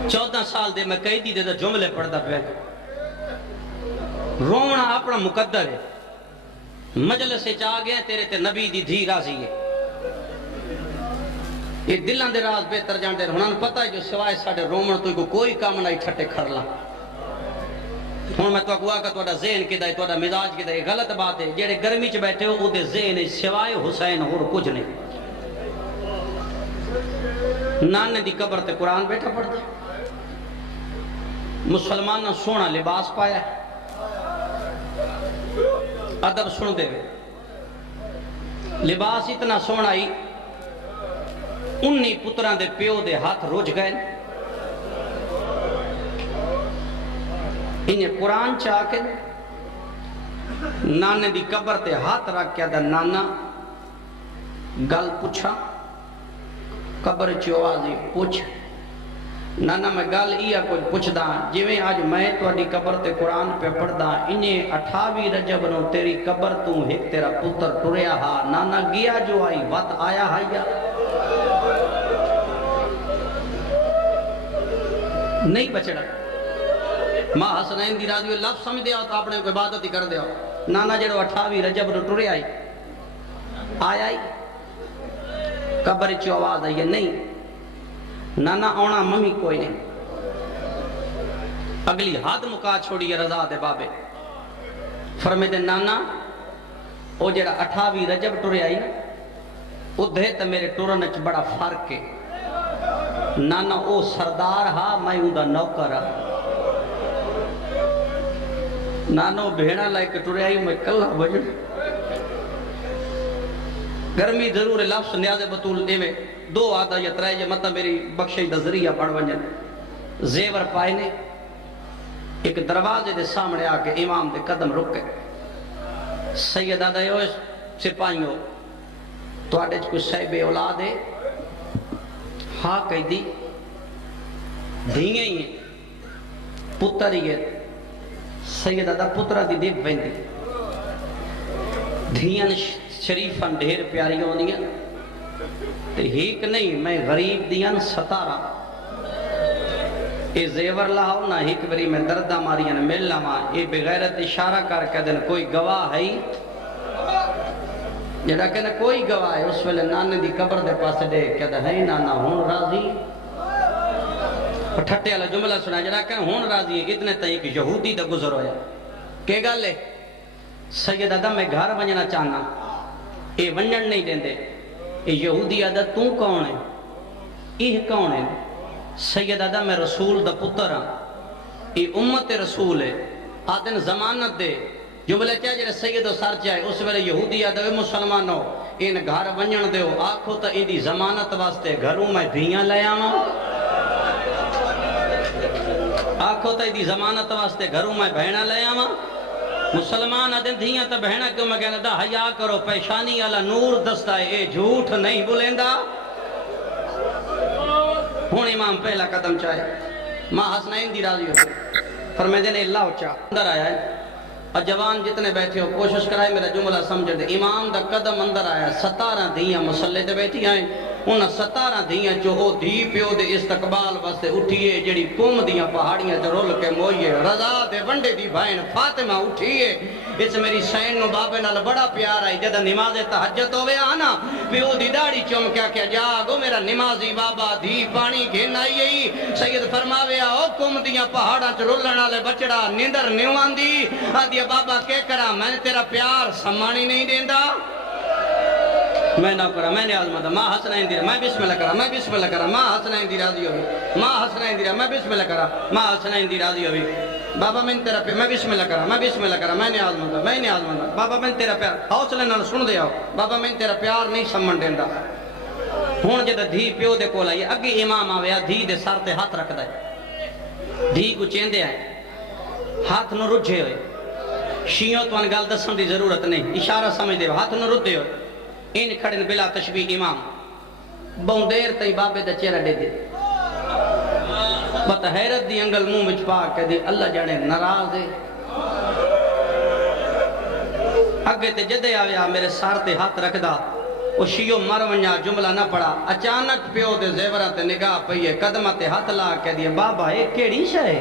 14 سال دے میں قیدی دے جملے پڑھتا پہ، رونا اپنا مقدر ہے، مجلس سے چاہ گئے تیرے تے نبی دی دھی راضی ہے، یہ دلان دے راز بہتر جان دے ہنان پتہ ہے جو سوائے ساڑھے رومن تو کوئی کام نہیں ٹھٹے کھڑلا۔ ہوں میں تو اگوا کا توڑا ذہن کی دائی توڑا مزاج کی دائی غلط بات ہے، جیڑے گرمی چ بیٹھے ہو او دے ذہن سوائے حسین اور کچھ نہیں۔ نانے دی قبر تے قرآن بیٹھا پڑھتا، مسلمان نے سونا لباس پایا، ادب سن دے وے، لباس اتنا سونا ہی 19 پتران دے پیو دے ہاتھ روج گئے، انہیں قرآن چاہ کے نانے دی قبر تے ہاتھ رکھ کے دا نانا گل پوچھا، قبر چوازی پوچھ، نانا میں گل یہ کوئی پوچھ دا جویں آج میں تو اڈی قبر تے قرآن پہ پڑھ دا، انہیں 28 رجب نو تیری قبر تو ایک تیرا پتر ٹریا ہا، نانا گیا جو آئی وقت آیا ہایا نہیں بچڑا۔ ماں حسنین دی راضی لفظ سمجھ دیا تو آپ نے کوئی عبادت ہی کر دیا، نانا جڑو 28 رجب نو ٹریا آئی آیا ہی قبر چو آواز آئی ہے نہیں نانا آنا ممی کوئی نہیں. اگلی حد مکا چھوڑی ہے رضا دے بابے. فرمے دے نانا او جڑا 28 رجب ٹرے آئی نا ادھے تا میرے ٹرن اچ بڑا فرق ہے. نانا او سردار ہا میں ہوں دا نوکر ہا. نانو بھیڑا لائے کہ ٹرے آئی میں کلہ بجڑ. گرمی ضرور لفظ نیاز بطول دے میں 2 آدھا یا 3 مطلب میری بخشی دا ذریعہ پڑھ ونجن. زیور پائے نے ایک دروازے دے سامنے آکے امام دے قدم رکے. سید آدھا یو سپاہیوں تو آڈے کوئی صاحب اولاد ہے؟ ہاں کہی دی دھیئیں ہی ہیں پتر ہی ہے. سید آدھا پترہ دی دیب بیندی دھیئن شریفاً ڈھیر پیاری ہونی ہیں تے ہیک نہیں میں غریب دیاں 17 اے زیور لاؤ نہ ہیک بری میں دردہ ماریاں ملنا ماں اے بغیرت اشارہ کر کے دن کوئی گواہ ہے جڑا کہنا کوئی گواہ ہے. اس ویلے نانے دی قبر دے پاسے دے کہتا ہے نانا ہون راضی. ٹھٹے والا جملہ سنا جڑا کہنا ہون راضی ہے. اتنے تک ایک یہودی دا گزر ہویا کہ گل ہے سید آدھا میں گھر ونجنا چاہنا اے ونجن نہیں دیں دے. اے یہودی آدھا تو کون ہے؟ یہ کون ہے؟ سید آدھا میں رسول دا پتر ہاں اے امت رسول ہے آدھن ضمانت دے. جملے چاہے جڑے سید و سر چاہے اس ویلے یہودی آدھا وے مسلمانوں ان گھر ونجن دیو آکھو تا ای دی ضمانت واسطے گھروں میں دھیاں لے آواں. آکھو تا ای دی ضمانت واسطے گھروں میں بہنا لے آواں. مسلمان آدھن دھیاں تا بہنا کیوں میں کہنا دا حیا کرو پیشانی والا نور دستا ہے اے جھوٹ نہیں بولیندا. ہون امام پہلا قدم چاہے ماں حسنین دی راضی ہوتے فرمائے دینے اللہ اچھا اندر آیا ہے. اور جوان جتنے بیٹھے ہو کوشش کرائے میرا جملہ سمجھ دے. امام دا قدم اندر آیا 17 دھیاں مسلح تے بیٹھی آئیں. ان 17 دھیاں جو ہو دھی پیو دے استقبال واسطے اٹھیے جڑی قوم دیاں پہاڑیاں چرول کے موئیے رضا دے ونڈے دی بھائن فاطمہ اٹھیے. اس میری سین نو بابے نال بڑا پیار آئی جدہ نماز تہجد ہوئے آنا پیو دی داڑی چوم کیا کیا جاگو میرا نمازی بابا دھی پانی گھن آئی. سید فرماوے آؤ قوم دیاں پہاڑاں چرولن والے بچڑا نیندر نیوان دی آدھی بابا کہہ کرا میں نے تیرا پیار سمانی نہیں دیندہ. میں نہ کرا میں نے آزمہ دا ماں حسنین دیرہ میں بسم اللہ کرا میں بسم اللہ کرا ماں حسنین دی راضی ہوئی ماں حسنین دیرہ میں بسم اللہ کرا ماں حسنین دی راضی ہوئی. بابا میں تیرا پیار میں بسم اللہ کرا میں بسم اللہ کرا میں نے آزمہ دا بابا میں تیرا پیار حوصلے نال سن دے آؤ بابا میں تیرا پیار نہیں سمن دیندہ. ہون جدہ دھی پیو دے کول آئی اگی امام آویا دھی دے سر تے ہاتھ رکھ دے دھی کو چیندے آئے ہاتھ نو رجھے ہوئے. شیعوں تو ان گل دسن دی ضرورت نہیں اشارہ سمجھ دے ہاتھ نو رجھے ہوئے. ان کھڑن بلا تشبیح امام بہن دیر تئی بابے دا چہرہ دے دے بت حیرت دی انگل منہ وچ پا کے دی اللہ جانے ناراض ہے. اگے تے جدے آویا میرے سار تے ہاتھ رکھ دا او شیعو مر ونجا جملہ نہ پڑا. اچانک پیو دے زیورہ تے نگاہ پئیے قدمہ تے ہاتھ لا کے دی بابا اے کیڑی شے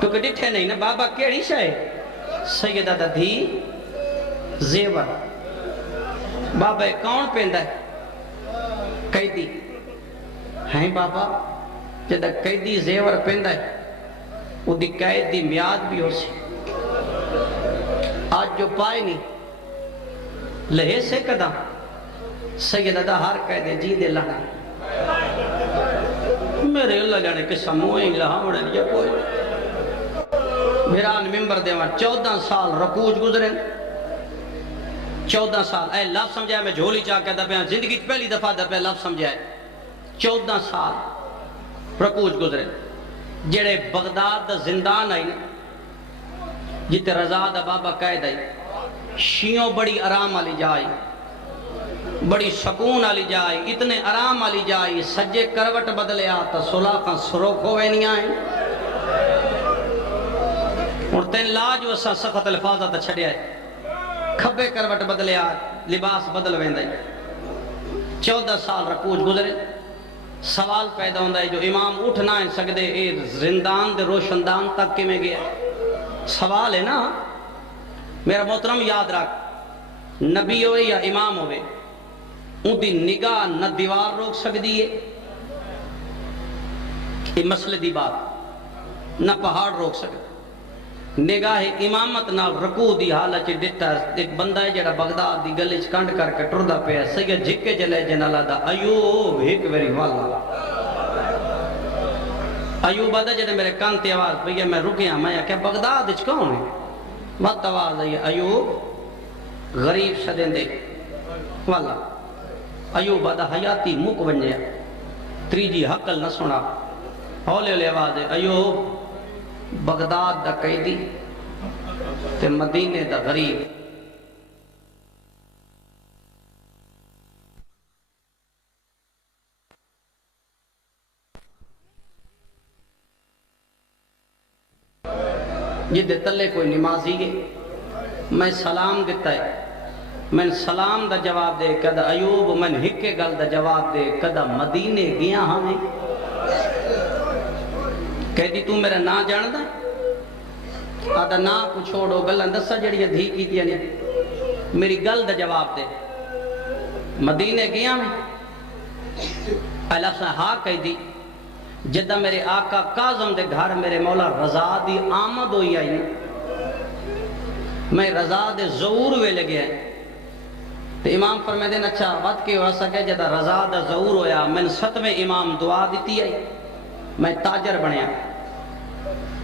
تو کہ ڈٹھے نہیں نا بابا کیڑی شے. سیدہ دا دھی زیور بابا کون پیندہ ہے قیدی ہیں بابا جدہ قیدی زیور پیندہ ہے وہ دی قید دی میاد بھی ہو سی. آج جو پائے نہیں لہے سے کدا سیدہ دا ہر قیدے جی دے لہا میرے اللہ جانے کسا موئی لہا مڑے لیا کوئی بھیران ممبر دے وہاں 14 سال رکوج گزریں 14 سال اے لفظ سمجھائے میں جھولی چاہ کے دبیاں زندگی پہلی دفعہ دبیاں لفظ سمجھائے 14 سال رکوج گزرے. جڑے بغداد دا زندان آئی جتے رضا دا بابا قید آئی شیعوں بڑی آرام والی جائی بڑی سکون والی جائی اتنے آرام والی جائی سجے کروٹ بدلے آتا سلاخاں سروک ہوئے نہیں آئیں. اور تین لاج وسا سخت الفاظہ تا چھڑے آئے کھبے کروٹ بدلے آ لباس بدل ویندہ 14 سال رکوج گزرے. سوال پیدا ہوندہ ہے جو امام اٹھ نہ سکدے اے زندان دے روشندان تک کے میں گیا سوال ہے نا. میرا محترم یاد رکھ نبی ہوئے یا امام ہوئے ان دی نگاہ نہ دیوار روک سکتی ہے، یہ مسئلے دی بات، نہ پہاڑ روک سکتا۔ نگاہ امامت نال رکوع دی حالت چ ڈٹا ایک بندہ ہے جڑا بغداد دی گلی چ کنڈ کر کے ٹردا پیا، سید جھکے چلے جنالا دا ایوب ایک واری والا ایوب آدھا جڑے میرے کان تے آواز پئی ہے میں رکیا، میں کہ بغداد وچ کون ہے؟ وقت آواز آئی ایوب غریب شدیں دے والا۔ ایوب آدھا حیاتی مک ونجیا، تریجی حقل نہ سنا، ہولے ہولے آواز ہے ایوب بغداد دا قیدی تے مدینے دا غریب۔ جدے تلے کوئی نمازی گے میں سلام دیتا ہے، میں سلام دا جواب دے کدا ایوب میں ہکے گل دا جواب دے کدا مدینے گیا ہمیں کہتی تو میرا نا جاندہ آدھا نا کو چھوڑو گلن دسا جڑی دھی کی دیا نہیں میری گل دا جواب دے مدینے گیا میں اللہ سے ہاں کہی دی جدہ میرے آقا کاظم دے گھر میرے مولا رضا دی آمد ہوئی آئی میں رضا دے ظہور ہوئے لگے آئے تو امام فرمائے دین اچھا وقت کی ہو سکے جدہ رضا دا ظہور ہویا میں نے ستویں امام دعا دیتی آئی میں تاجر بنیا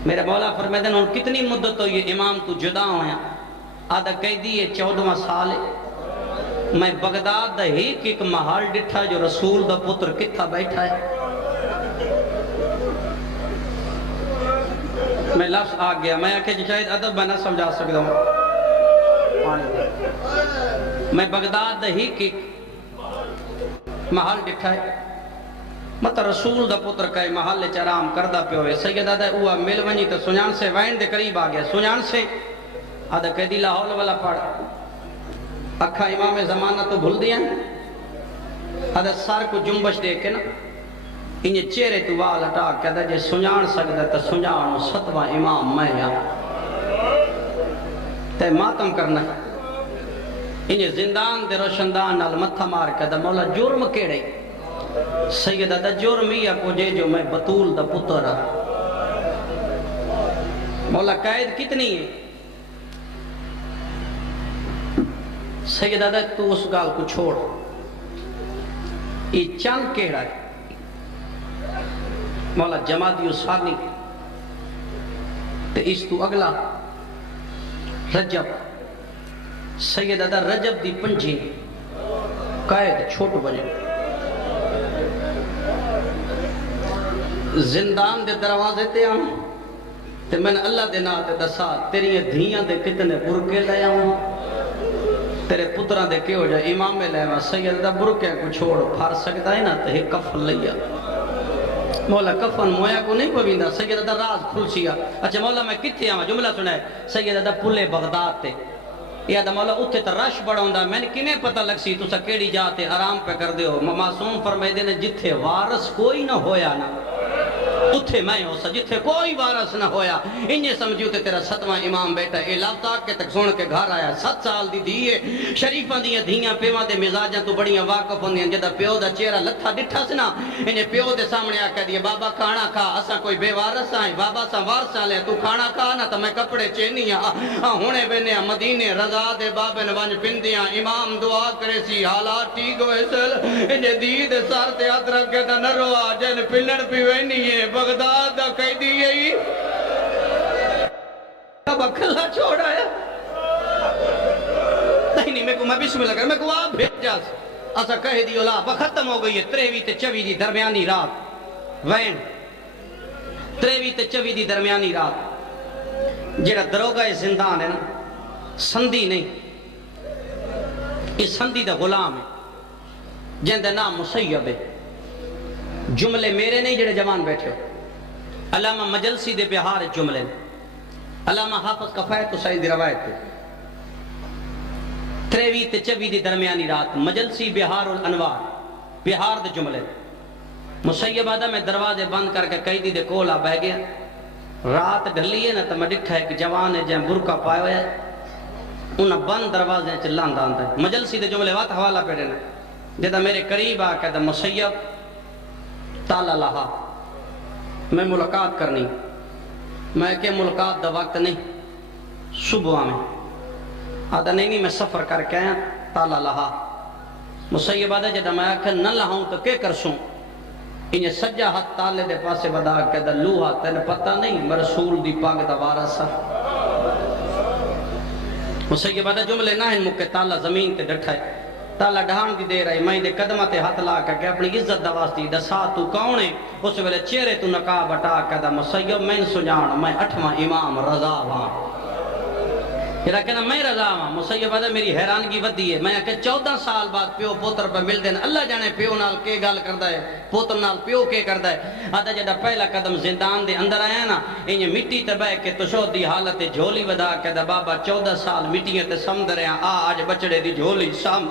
میرے مولا فرمائے دین ان کتنی مدت ہوئی امام تو جدا ہویا آدھا کہہ دیئے 14واں سال میں بغداد دا ایک محل ڈٹھا جو رسول دا پتر کتھا بیٹھا ہے میں لفظ آ گیا میں آکے شاید ادب میں نہ سمجھا سکتا ہوں میں بغداد دا ایک محل ڈٹھا ہے مت رسول دا پتر کئی محل چرام کردہ پہ ہوئے سید آدھا اوہ مل ونی تو سنیان سے وین دے قریب آ گیا سنیان سے آدھا کہہ دی لاحول والا پڑھ اکھا امام زمانہ تو بھول دیا آدھا سار کو جنبش دے کے نا انہیں چہرے تو وال ہٹا کے آدھا جے سنیان سکتا تو سنیان ستواں امام میں یا تے ماتم کرنا ہے انہیں زندان دے روشندان نال متھا مار کے آدھا مولا جرم کیڑے سید آدھا جرمیہ کو جے جو میں بطول دا پتر مولا قید کتنی ہے سید آدھا تو اس گال کو چھوڑ یہ چند کیڑا ہے مولا جمادی ثانی تے اس تو اگلا رجب سید آدھا رجب دی پنجی قید چھوٹ بجے زندان دے دروازے تے آن تے میں نے اللہ دے نا تے دسا تیری دھیاں دے کتنے برکے لے آؤں تیرے پتران دے کیوں جا امام میں لے آؤں سید دا برکے کو چھوڑ پھار سکتا ہے نا تے ایک کفن لیا مولا کفن مویا کو نہیں پویندا سید دا راز کھل سیا اچھا مولا میں کتھے آؤں جملہ سنا ہے سید دا پلے بغداد تے یا دا مولا اتھے تا رش بڑا ہوں دا میں نے کنے پتہ لگ سی تو سا کیڑی جاتے آرام پہ کر دے ہو معصوم فرمائے دینے جتھے وارث کوئی نہ ہویا نا اتھے میں ہو سا جتھے کوئی وارث نہ ہویا انہیں سمجھو تے تیرا ستواں امام بیٹا اے لافتاک کے تک سن کے گھر آیا 7 سال دی دیئے شریفہ دیئے دھیاں پیوان دے مزاجاں تو بڑیاں واقف ہوندیاں جدہ پیو دا چہرہ لتھا ڈٹھا سنا انہیں پیو دے سامنے آ کے دیئے بابا کھانا کھا اساں کوئی بے وارث آئیں بابا سا وارث آلے تو کھانا کھا نا تو میں کپڑے چینیاں ہونے بینے مدینے رضا دے بابن ونج پندیاں امام دعا کرے سی حالات ٹھیک ویسل انہیں دید سار تے ادرک کے دا نرو آجن پلن پیوینی ہے بغداد دا کہہ دیئے اب اکھلا چھوڑ آیا نہیں میں کو میں بسم اللہ کر میں کو آپ بھیجا اسا کہہ دیو لا ختم ہو گئی ہے 23 تے 24 دی درمیانی رات وین 23 تے 24 دی درمیانی رات جیڑا دروگہ زندان ہے نا سندھی نہیں یہ سندھی دا غلام ہے جن دا نام مسیب ہے جملے میرے نہیں جڑے جوان بیٹھے علامہ مجلسی دے بہار جملے علامہ حافظ کفایت حسین دی روایت ہے 23 تے 24 دی درمیانی رات مجلسی بہار الانوار بہار دے جملے مسیب آدھا میں دروازے بند کر کے قیدی دے کولا بہ گیا رات ڈھلی ہے نا تو میں ڈٹھا ایک جوان ہے جہاں برکہ پائے ہویا ہے انہاں بند دروازے چلاندہ آندہ ہے مجلسی دے جملے وات حوالہ پہ دینا جدا میرے قریب آ کے مسیب تالا لہا میں ملاقات کرنی، میں کہ ملاقات دا وقت نہیں، صبح میں آدھا نہیں میں سفر کر کے آیا، تالا لہا مسیب آدھا جدا میں آکھا نہ لہاؤں تو کیا کرسوں، انہیں سجا ہاتھ تالے دے پاسے بدا کے دا لوہا تین پتہ نہیں میں رسول دی پاک دا وارثا۔ مسیب آدھا جملے نہ ہیں مکے تالا زمین تے ڈٹھا ہے، تالا ڈھان دی دے رہی، میں دے قدمہ تے ہاتھ لا کے اپنی عزت دا واسطی دسا تو کون ہے، اس ویلے چہرے تو نقاب ہٹا کے دا مسیب میں سجان میں 8واں امام رضا ہاں، پھر کہنا میں رضا ہاں۔ مسیب آدھا میری حیرانگی ودی ہے، میں کہ 14 سال بعد پیو پوتر پہ مل دینا، اللہ جانے پیو نال کے گال کردہ ہے، پوتر نال پیو کے کردہ ہے۔ آدھا جڑا پہلا قدم زندان دے اندر آیا نا، انہیں مٹی تے بے کے تشو دی حالت جھولی ودا کے دا بابا 14 سال مٹیاں تے سمدھ رہے ہیں، آج بچڑے دی جھولی سام۔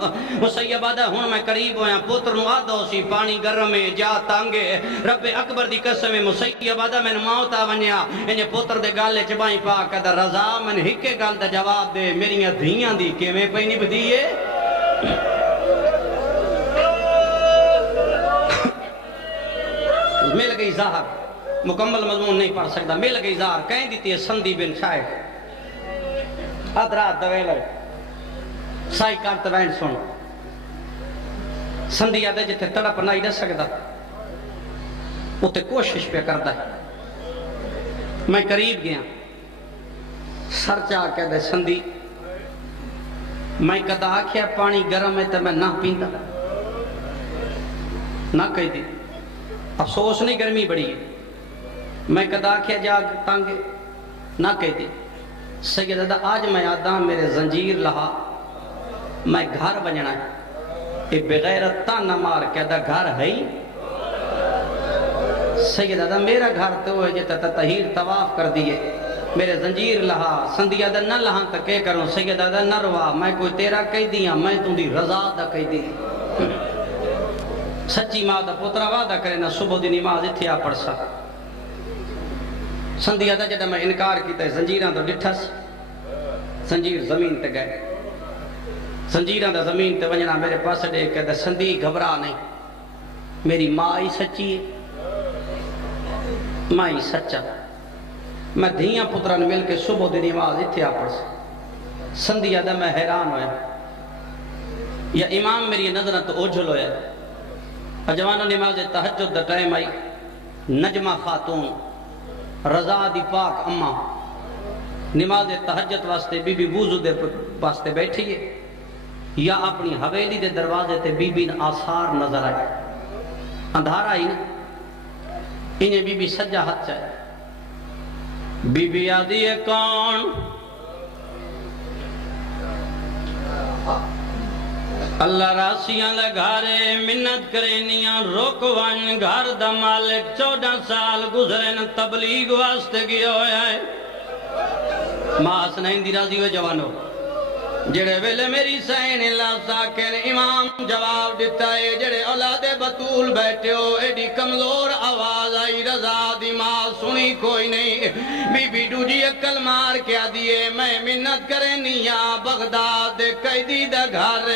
مسیب آدھا ہون میں قریب ہویا، پوتر نو آدھا سی پانی گرمے جا تانگے، رب اکبر دی قسم مسیب آدھا میں موت آ ونیا، انہیں پوتر دے گالے چبائیں پا کے دا رضا میں ہکے گال دا جواب دے میریاں دھیاں دی کہ میں پہنی بدیئے مل گئی ظاہر، مکمل مضمون نہیں پڑھ سکتا، مل گئی ظاہر کہیں دیتی ہے سندی بن شاید ادرات دوے لے سائی کارت وین سن سندی آدھے جتے تڑپ نہیں دے سکتا اتے کوشش پہ کرتا ہے۔ میں قریب گیا سر چاہ کے دے سندی میں کدا آکھیا پانی گرم ہے تو میں نہ پیندا نہ کہی دی، افسوس نہیں گرمی بڑی ہے، میں کدا آکھیا جاگ تانگے نہ کہی دی۔ سید دادا آج میں آدھا میرے زنجیر لہا میں گھر بننا ہے، اے بغیرت تا نہ مار کے دا گھر ہے ہی سید دادا میرا گھر تو ہے جتا تطہیر طواف کر دیئے، میرے زنجیر لہا سندیا دا نہ لہاں تا کہ کروں سید دا نہ روا میں کوئی تیرا کہی دیا میں تم دی رضا دا کہی دی۔ سچی ماں دا پترا وعدہ کرے نہ صبح دی نماز اتھیا پڑھ سا، سندیا دا جڑا میں انکار کیتا ہے زنجیران تو ڈٹھس، زنجیر زمین تے گئے، زنجیران دا زمین تے ونجنا میرے پاس دے کہ دا سندی گھبرا نہیں، میری ماں ہی سچی ہے، ماں ہی سچا، میں دھیاں پتران مل کے صبح دی نماز اتھیا پڑھ سا۔ سندیا دا میں حیران ہویا یا امام میری نظرہ تو اوجھل ہویا، اجوانو نماز تہجد دا ٹائم آئی، نجمہ خاتون رضا دی پاک اماں نماز تہجد واسطے بی بی وضو دے واسطے بیٹھی ہے، یا اپنی حویلی دے دروازے تے بی بی آثار نظر آئے، اندھارا ہی نا، انہیں بی بی سجا ہاتھ چاہے، بی بی آدھی ہے کون اللہ راسیاں لگارے منت کرینیاں روکوان گھر دا مالک 14 سال گزرین تبلیغ واسطے گیا ہویا ہے۔ ماں سنائن دی راضی ہوئے جوانو جڑے ویلے میری سین اللہ ساکن امام جواب دیتا ہے، جڑے اولاد بطول بیٹھے ہو ایڈی کمزور آواز آئی، رضا دی ماں سنی کوئی نہیں، بی بی ڈو جی اکل مار کیا دیئے میں منت کرنیاں بغداد قیدی دا گھر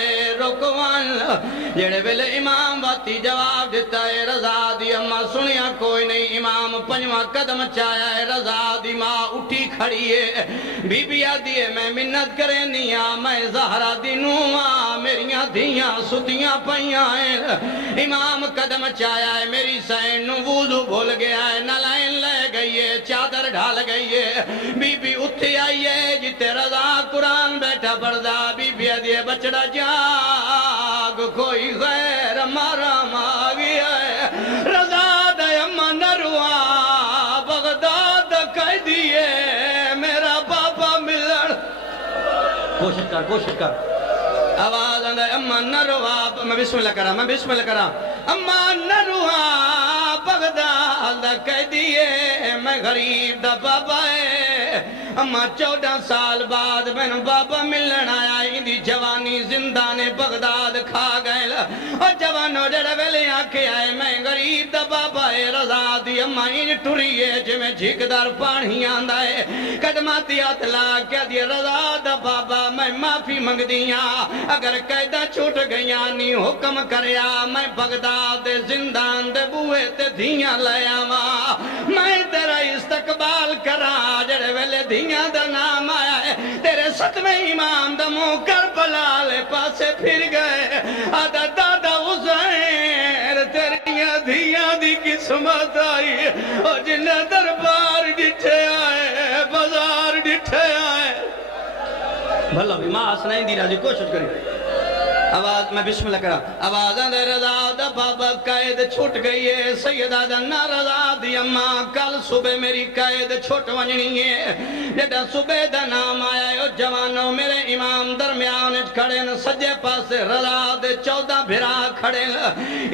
رکوان، جڑے ویلے امام واتی جواب دیتا ہے، رضا دی اماں سنیا کوئی نہیں، امام 5واں قدم چایا ہے، رضا دی ماں اٹھی کھڑی ہے، بی بی آدھی ہے میں منت کرنیاں میں زہرہ دی نوہاں میریاں دھیاں ستیاں پہیاں ہیں، امام قدم چایا ہے میری سین وضو بھول گیا ہے، نلائن لے گئی ہے، چادر ڈھال گئی ہے، بی بی اتھی آئی ہے جتے رضا قرآن بیٹھا پڑھدا، بی بی آدھے بچڑا جاگ کوئی غیر مرام آگیا ہے، رضا دے امہ نروا بغداد کہہ دیئے میرا بابا ملن، کوشش کر آواز آندھا امہ نروا، میں بسم اللہ کرا امہ نروا بغداد کہہ دیئے میں غریب دا بابا ہے، امہ 14 سال بعد میں بابا ملن آیا، اندی جوانی زندان بغداد کھا گئے، اور جوانو جڑے ویلے آکے آئے میں غریب دا بابا اے رضا دی امائن ٹریے جی میں جھکدار پانی آندہ ہے قدماتی اطلاع کیا دی رضا دا بابا میں معافی منگ دیا اگر قیدہ چھوٹ گیا نہیں حکم کریا میں بغداد زندان دے بوئے تے دھیاں لیا میں تیرا استقبال کرا جڑے ویلے دھیاں دا نام آیا ہے تیرے ستویں امام دا منہ کربلا لے پاسے پھر گئے آدھا دادا حسین تیریاں دھیاں دی قسمت آئی اور جنہیں دربار ڈٹھے آئے بازار ڈٹھے آئے بھلا بھی ماں حسنین دی راضی کوشش کریں آواز میں بسم اللہ کرا آواز اندر رضا دا بابا قید چھوٹ گئی ہے سیدہ دنہ رضا دی اماں کل صبح میری قید چھوٹ ونجنی ہے جیدہ صبح دا نام آیا ہے جوانوں میرے امام درمیان کھڑے ن سجے پاس رضا دے 14 بھرا کھڑے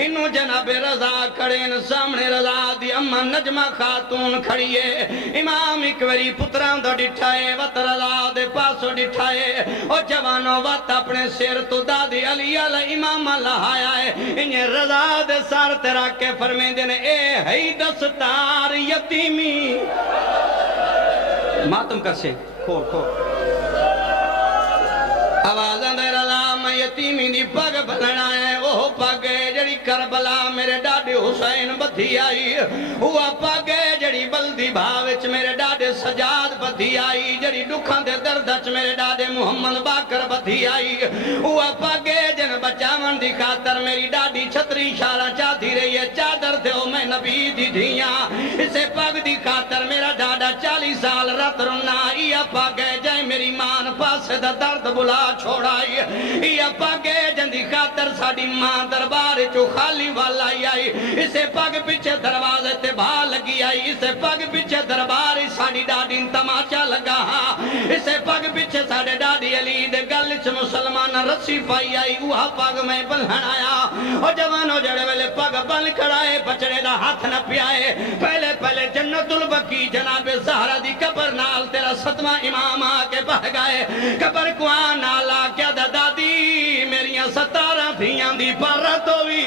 انہوں جناب رضا کھڑے ن سامنے رضا دی اماں نجمہ خاتون کھڑی ہے امام اکوری پتران دا ڈٹھائے وط رضا دے پاسو ڈٹھائے اور جوانوں وط اپنے سیر تو دادی علی علی امام اللہ آیا ہے انہیں رضا دے سار تیرا کے فرمین دینے اے ہی دستار یتیمی ماتم کر سے کھول آواز اندر رضا میں یتیمی دی پگ بلنا ہے وہ پگ جڑی کربلا میرے ڈاڈے حسین بدھی آئی ہوا پگ جڑی بلدی بھاوچ میرے ڈاڈے سجاد بدھی آئی جڑی دکھان دے دردچ میرے ڈاڈے محمد باکر بدھی آئی ہوا پگ جن بچاون دی خاطر میری ڈاڈی چھتری اشارہ چاہتی رہی ہے چادر دے میں نبی دی دھیاں اسے پگ دی خاطر میرا ڈاڈا 40 سال رات رنا یا پگ جائے میری مان پاس دا درد بلا چھوڑائی یا پگ جندی خاطر ساڑی ماں دربار چو خالی والا آئی اسے پگ پیچھے دروازے تے بھا لگی آئی اسے پگ پیچھے دربار ساڑی ڈاڈی تماشا لگا اسے پگ پیچھے ساڑے ڈاڈی علی دے گلچ مسلمان رسی پائی آئی وہاں پگ میں بلہن آیا اور جوانوں جڑے ویلے پگ بل کھڑائے بچڑے دا ہاتھ نہ پیائے پہلے جنت البقی جناب زہرا دی قبر نال تیرا 7واں امام آکے بہ گئے قبر کو نالا کیا دا دادی میریاں 17 دھیاں دی پارت ہوئی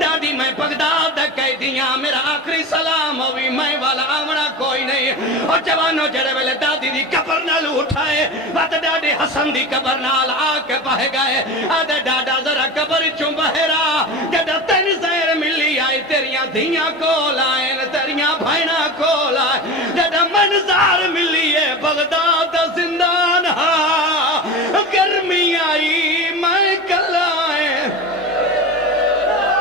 دادی میں بغداد کہہ دیاں میرا آخری سلام ہوئی میں والا آمنا کوئی نہیں اور جوانوں جڑے ویلے دادی دی قبر نال اٹھائے بات ڈاڈی حسن دی قبر نال آکے بہ گئے آدھے ڈاڈا ذرا قبر چون بہرا جدہ تین زہر ملی آئی تیریاں دھیاں کول آئے تیریاں بھائنہ کول آئے جدہ منظار ملی ہے بغداد زندان گرمی آئی میں کل آئے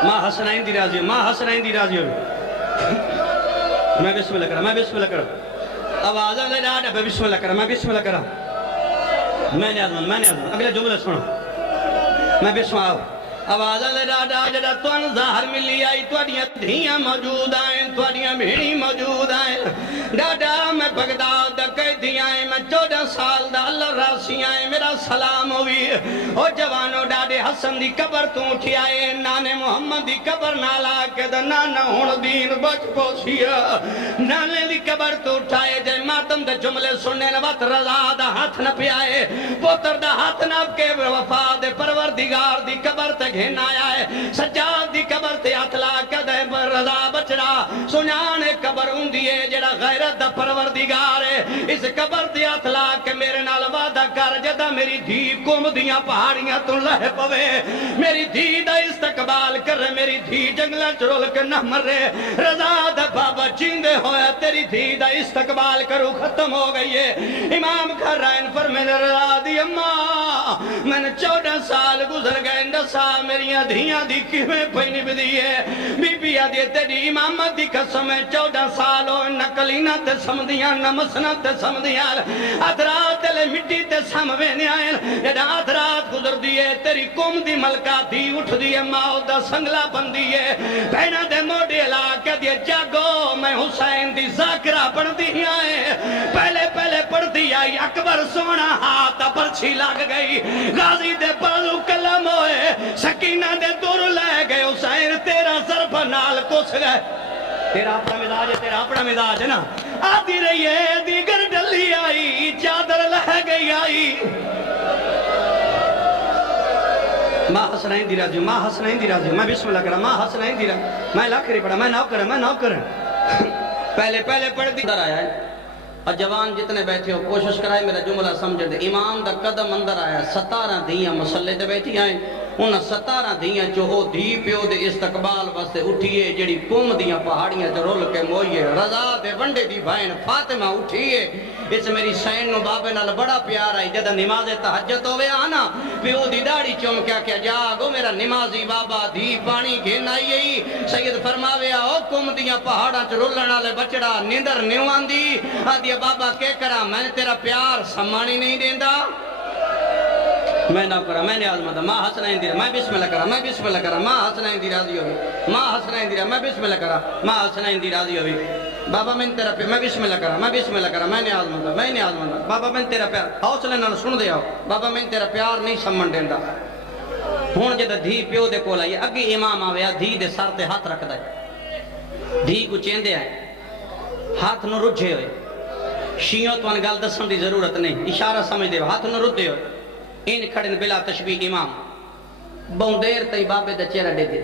ماں حسنین دی راضی ہو ماں حسنین دی راضی ہو میں بسم اللہ کرا میں بسم اللہ کرا آواز آلے ڈاڈا میں بسم اللہ کرا میں بسم اللہ کرا میں نے آزمان اگلے جملہ سنو میں بسم اللہ آواز آلے ڈاڈا جڑا توان ظاہر ملی آئی توڑیاں دھیاں موجود آئیں توڑیاں بھیڑی موجود آئیں ڈاڈا میں بغداد کہہ دیا ہے میں 14 سال دا اللہ راسی آئے میرا سلام ہوئی او جوانو ڈاڈے حسن دی قبر تو اٹھی آئے نانے محمد دی قبر نالا کے دا نانا ہون دین بچ پوچھیا نانے دی قبر تو اٹھائے جائے ماتم دے جملے سننے وقت رضا دا ہاتھ نہ پیائے پوتر دا ہاتھ نہ کے وفا دے پروردگار دی قبر تے گھن آیا ہے سجاد دی قبر تے اطلاع کدے رضا بچڑا سنانے قبر ہوں دیئے جڑا غیرت دا پروردگار ہے اس قبر تے اطلاع کہ میرے نال وعدہ کر جدہ میری دھی کم دیاں پہاڑیاں تو لہ پوے میری دھی دا استقبال کر میری دھی جنگلہ چرول کے نہ مرے رضا دا بابا جیندے ہویا تیری دھی دا استقبال کرو ختم ہو گئی ہے امام خرائن فرمینے رضا دی اماں میں نے 14 سال گزر گئے اندسا میریاں دھیاں دی کیویں پہنی بدی ہے بی بی آدھی تیری امامت دی قسم ہے 14 سال ہو نقلینا تے سمدیاں نمسنا تے سمدیاں ادرات لے مٹی تے سموینے آئیں جڑا ادرات گزر دیئے تیری قوم دی ملکہ دی اٹھ دیئے ماؤ دا سنگلا بندیئے بہنہ دے موڑی علاقہ دیئے جاگو میں حسین دی ذاکرہ پڑھ دی آئیں پہلے پڑھ دی آئی اکبر سونا ہاتھ پرچھی لگ گئی غازی دے بازو کلم ہوئے سکینہ دے دور لے گئے حسین تیرا ضرب نال کس گئے تیرا اپنا مزاج ہے تیرا اپنا مزاج ہے نا آتی رہی ہے دیگر ڈلی آئی چادر لہ گئی آئی ماں حسنین دی راضی ماں حسنین دی راضی میں بسم اللہ کرا ماں حسنین دی راضی میں لاکھری پڑھا میں نوکر پہلے پڑھ دی اندر آیا ہے اور جوان جتنے بیٹھے ہو کوشش کرائے میرا جملہ سمجھ دے امام دا قدم اندر آیا 17 دھیاں مسلے تے بیٹھی آئیں انہاں 17 دھیاں جو ہو دھی پیو دے استقبال واسطے اٹھیے جڑی قوم دیاں پہاڑیاں تے رول کے موئیے رضا دے ونڈے دی بہن فاطمہ اٹھیے اس میری سین نو بابے نال بڑا پیار آئی جدہ نماز تہجد ہوئے آنا پیو دی داڑی چوم کیا جاگو میرا نمازی بابا دھی پانی گھن آئی سید فرماوے آؤ قوم دیاں پہاڑاں چ رولن والے بچڑا نیندر نیو آندی آدھی بابا کہ کرا میں نے تیرا پیار سمانی نہیں دیندا میں نہ کرا میں نے آزمہ دا ماں حسنین دی میں بسم اللہ کرا ماں حسنین دی راضی ہوئی ماں حسنین دی راضی میں بسم اللہ کرا ماں حسنین دی راضی ہوئی بابا میں تیرا پیار میں بسم اللہ کرا میں نے آزمہ دا بابا میں تیرا پیار حوصلے نال سن دے آؤ بابا میں تیرا پیار نہیں سمن دیندا ہون جدہ دھی پیو دے کول آئی اگی امام آویا دھی دے سر تے ہاتھ رکھ دے دھی کو چیندے آئے ہاتھ نو رجھے ہوئے شیعوں تو ان گل دسن دی ضرورت نہیں اشارہ سمجھ دے ہاتھ نو رجھے ہوئے ان کھڑن بلا تشبیح امام بہن دیر تئی بابے دا چہرہ دے دے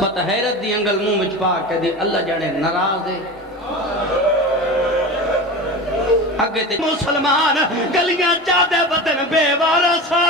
بتا حیرت دی انگل منہ وچ پاک کہ دی اللہ جانے ناراض ہے اگے تے مسلمان گلیاں چاہتے وطن بے وارثا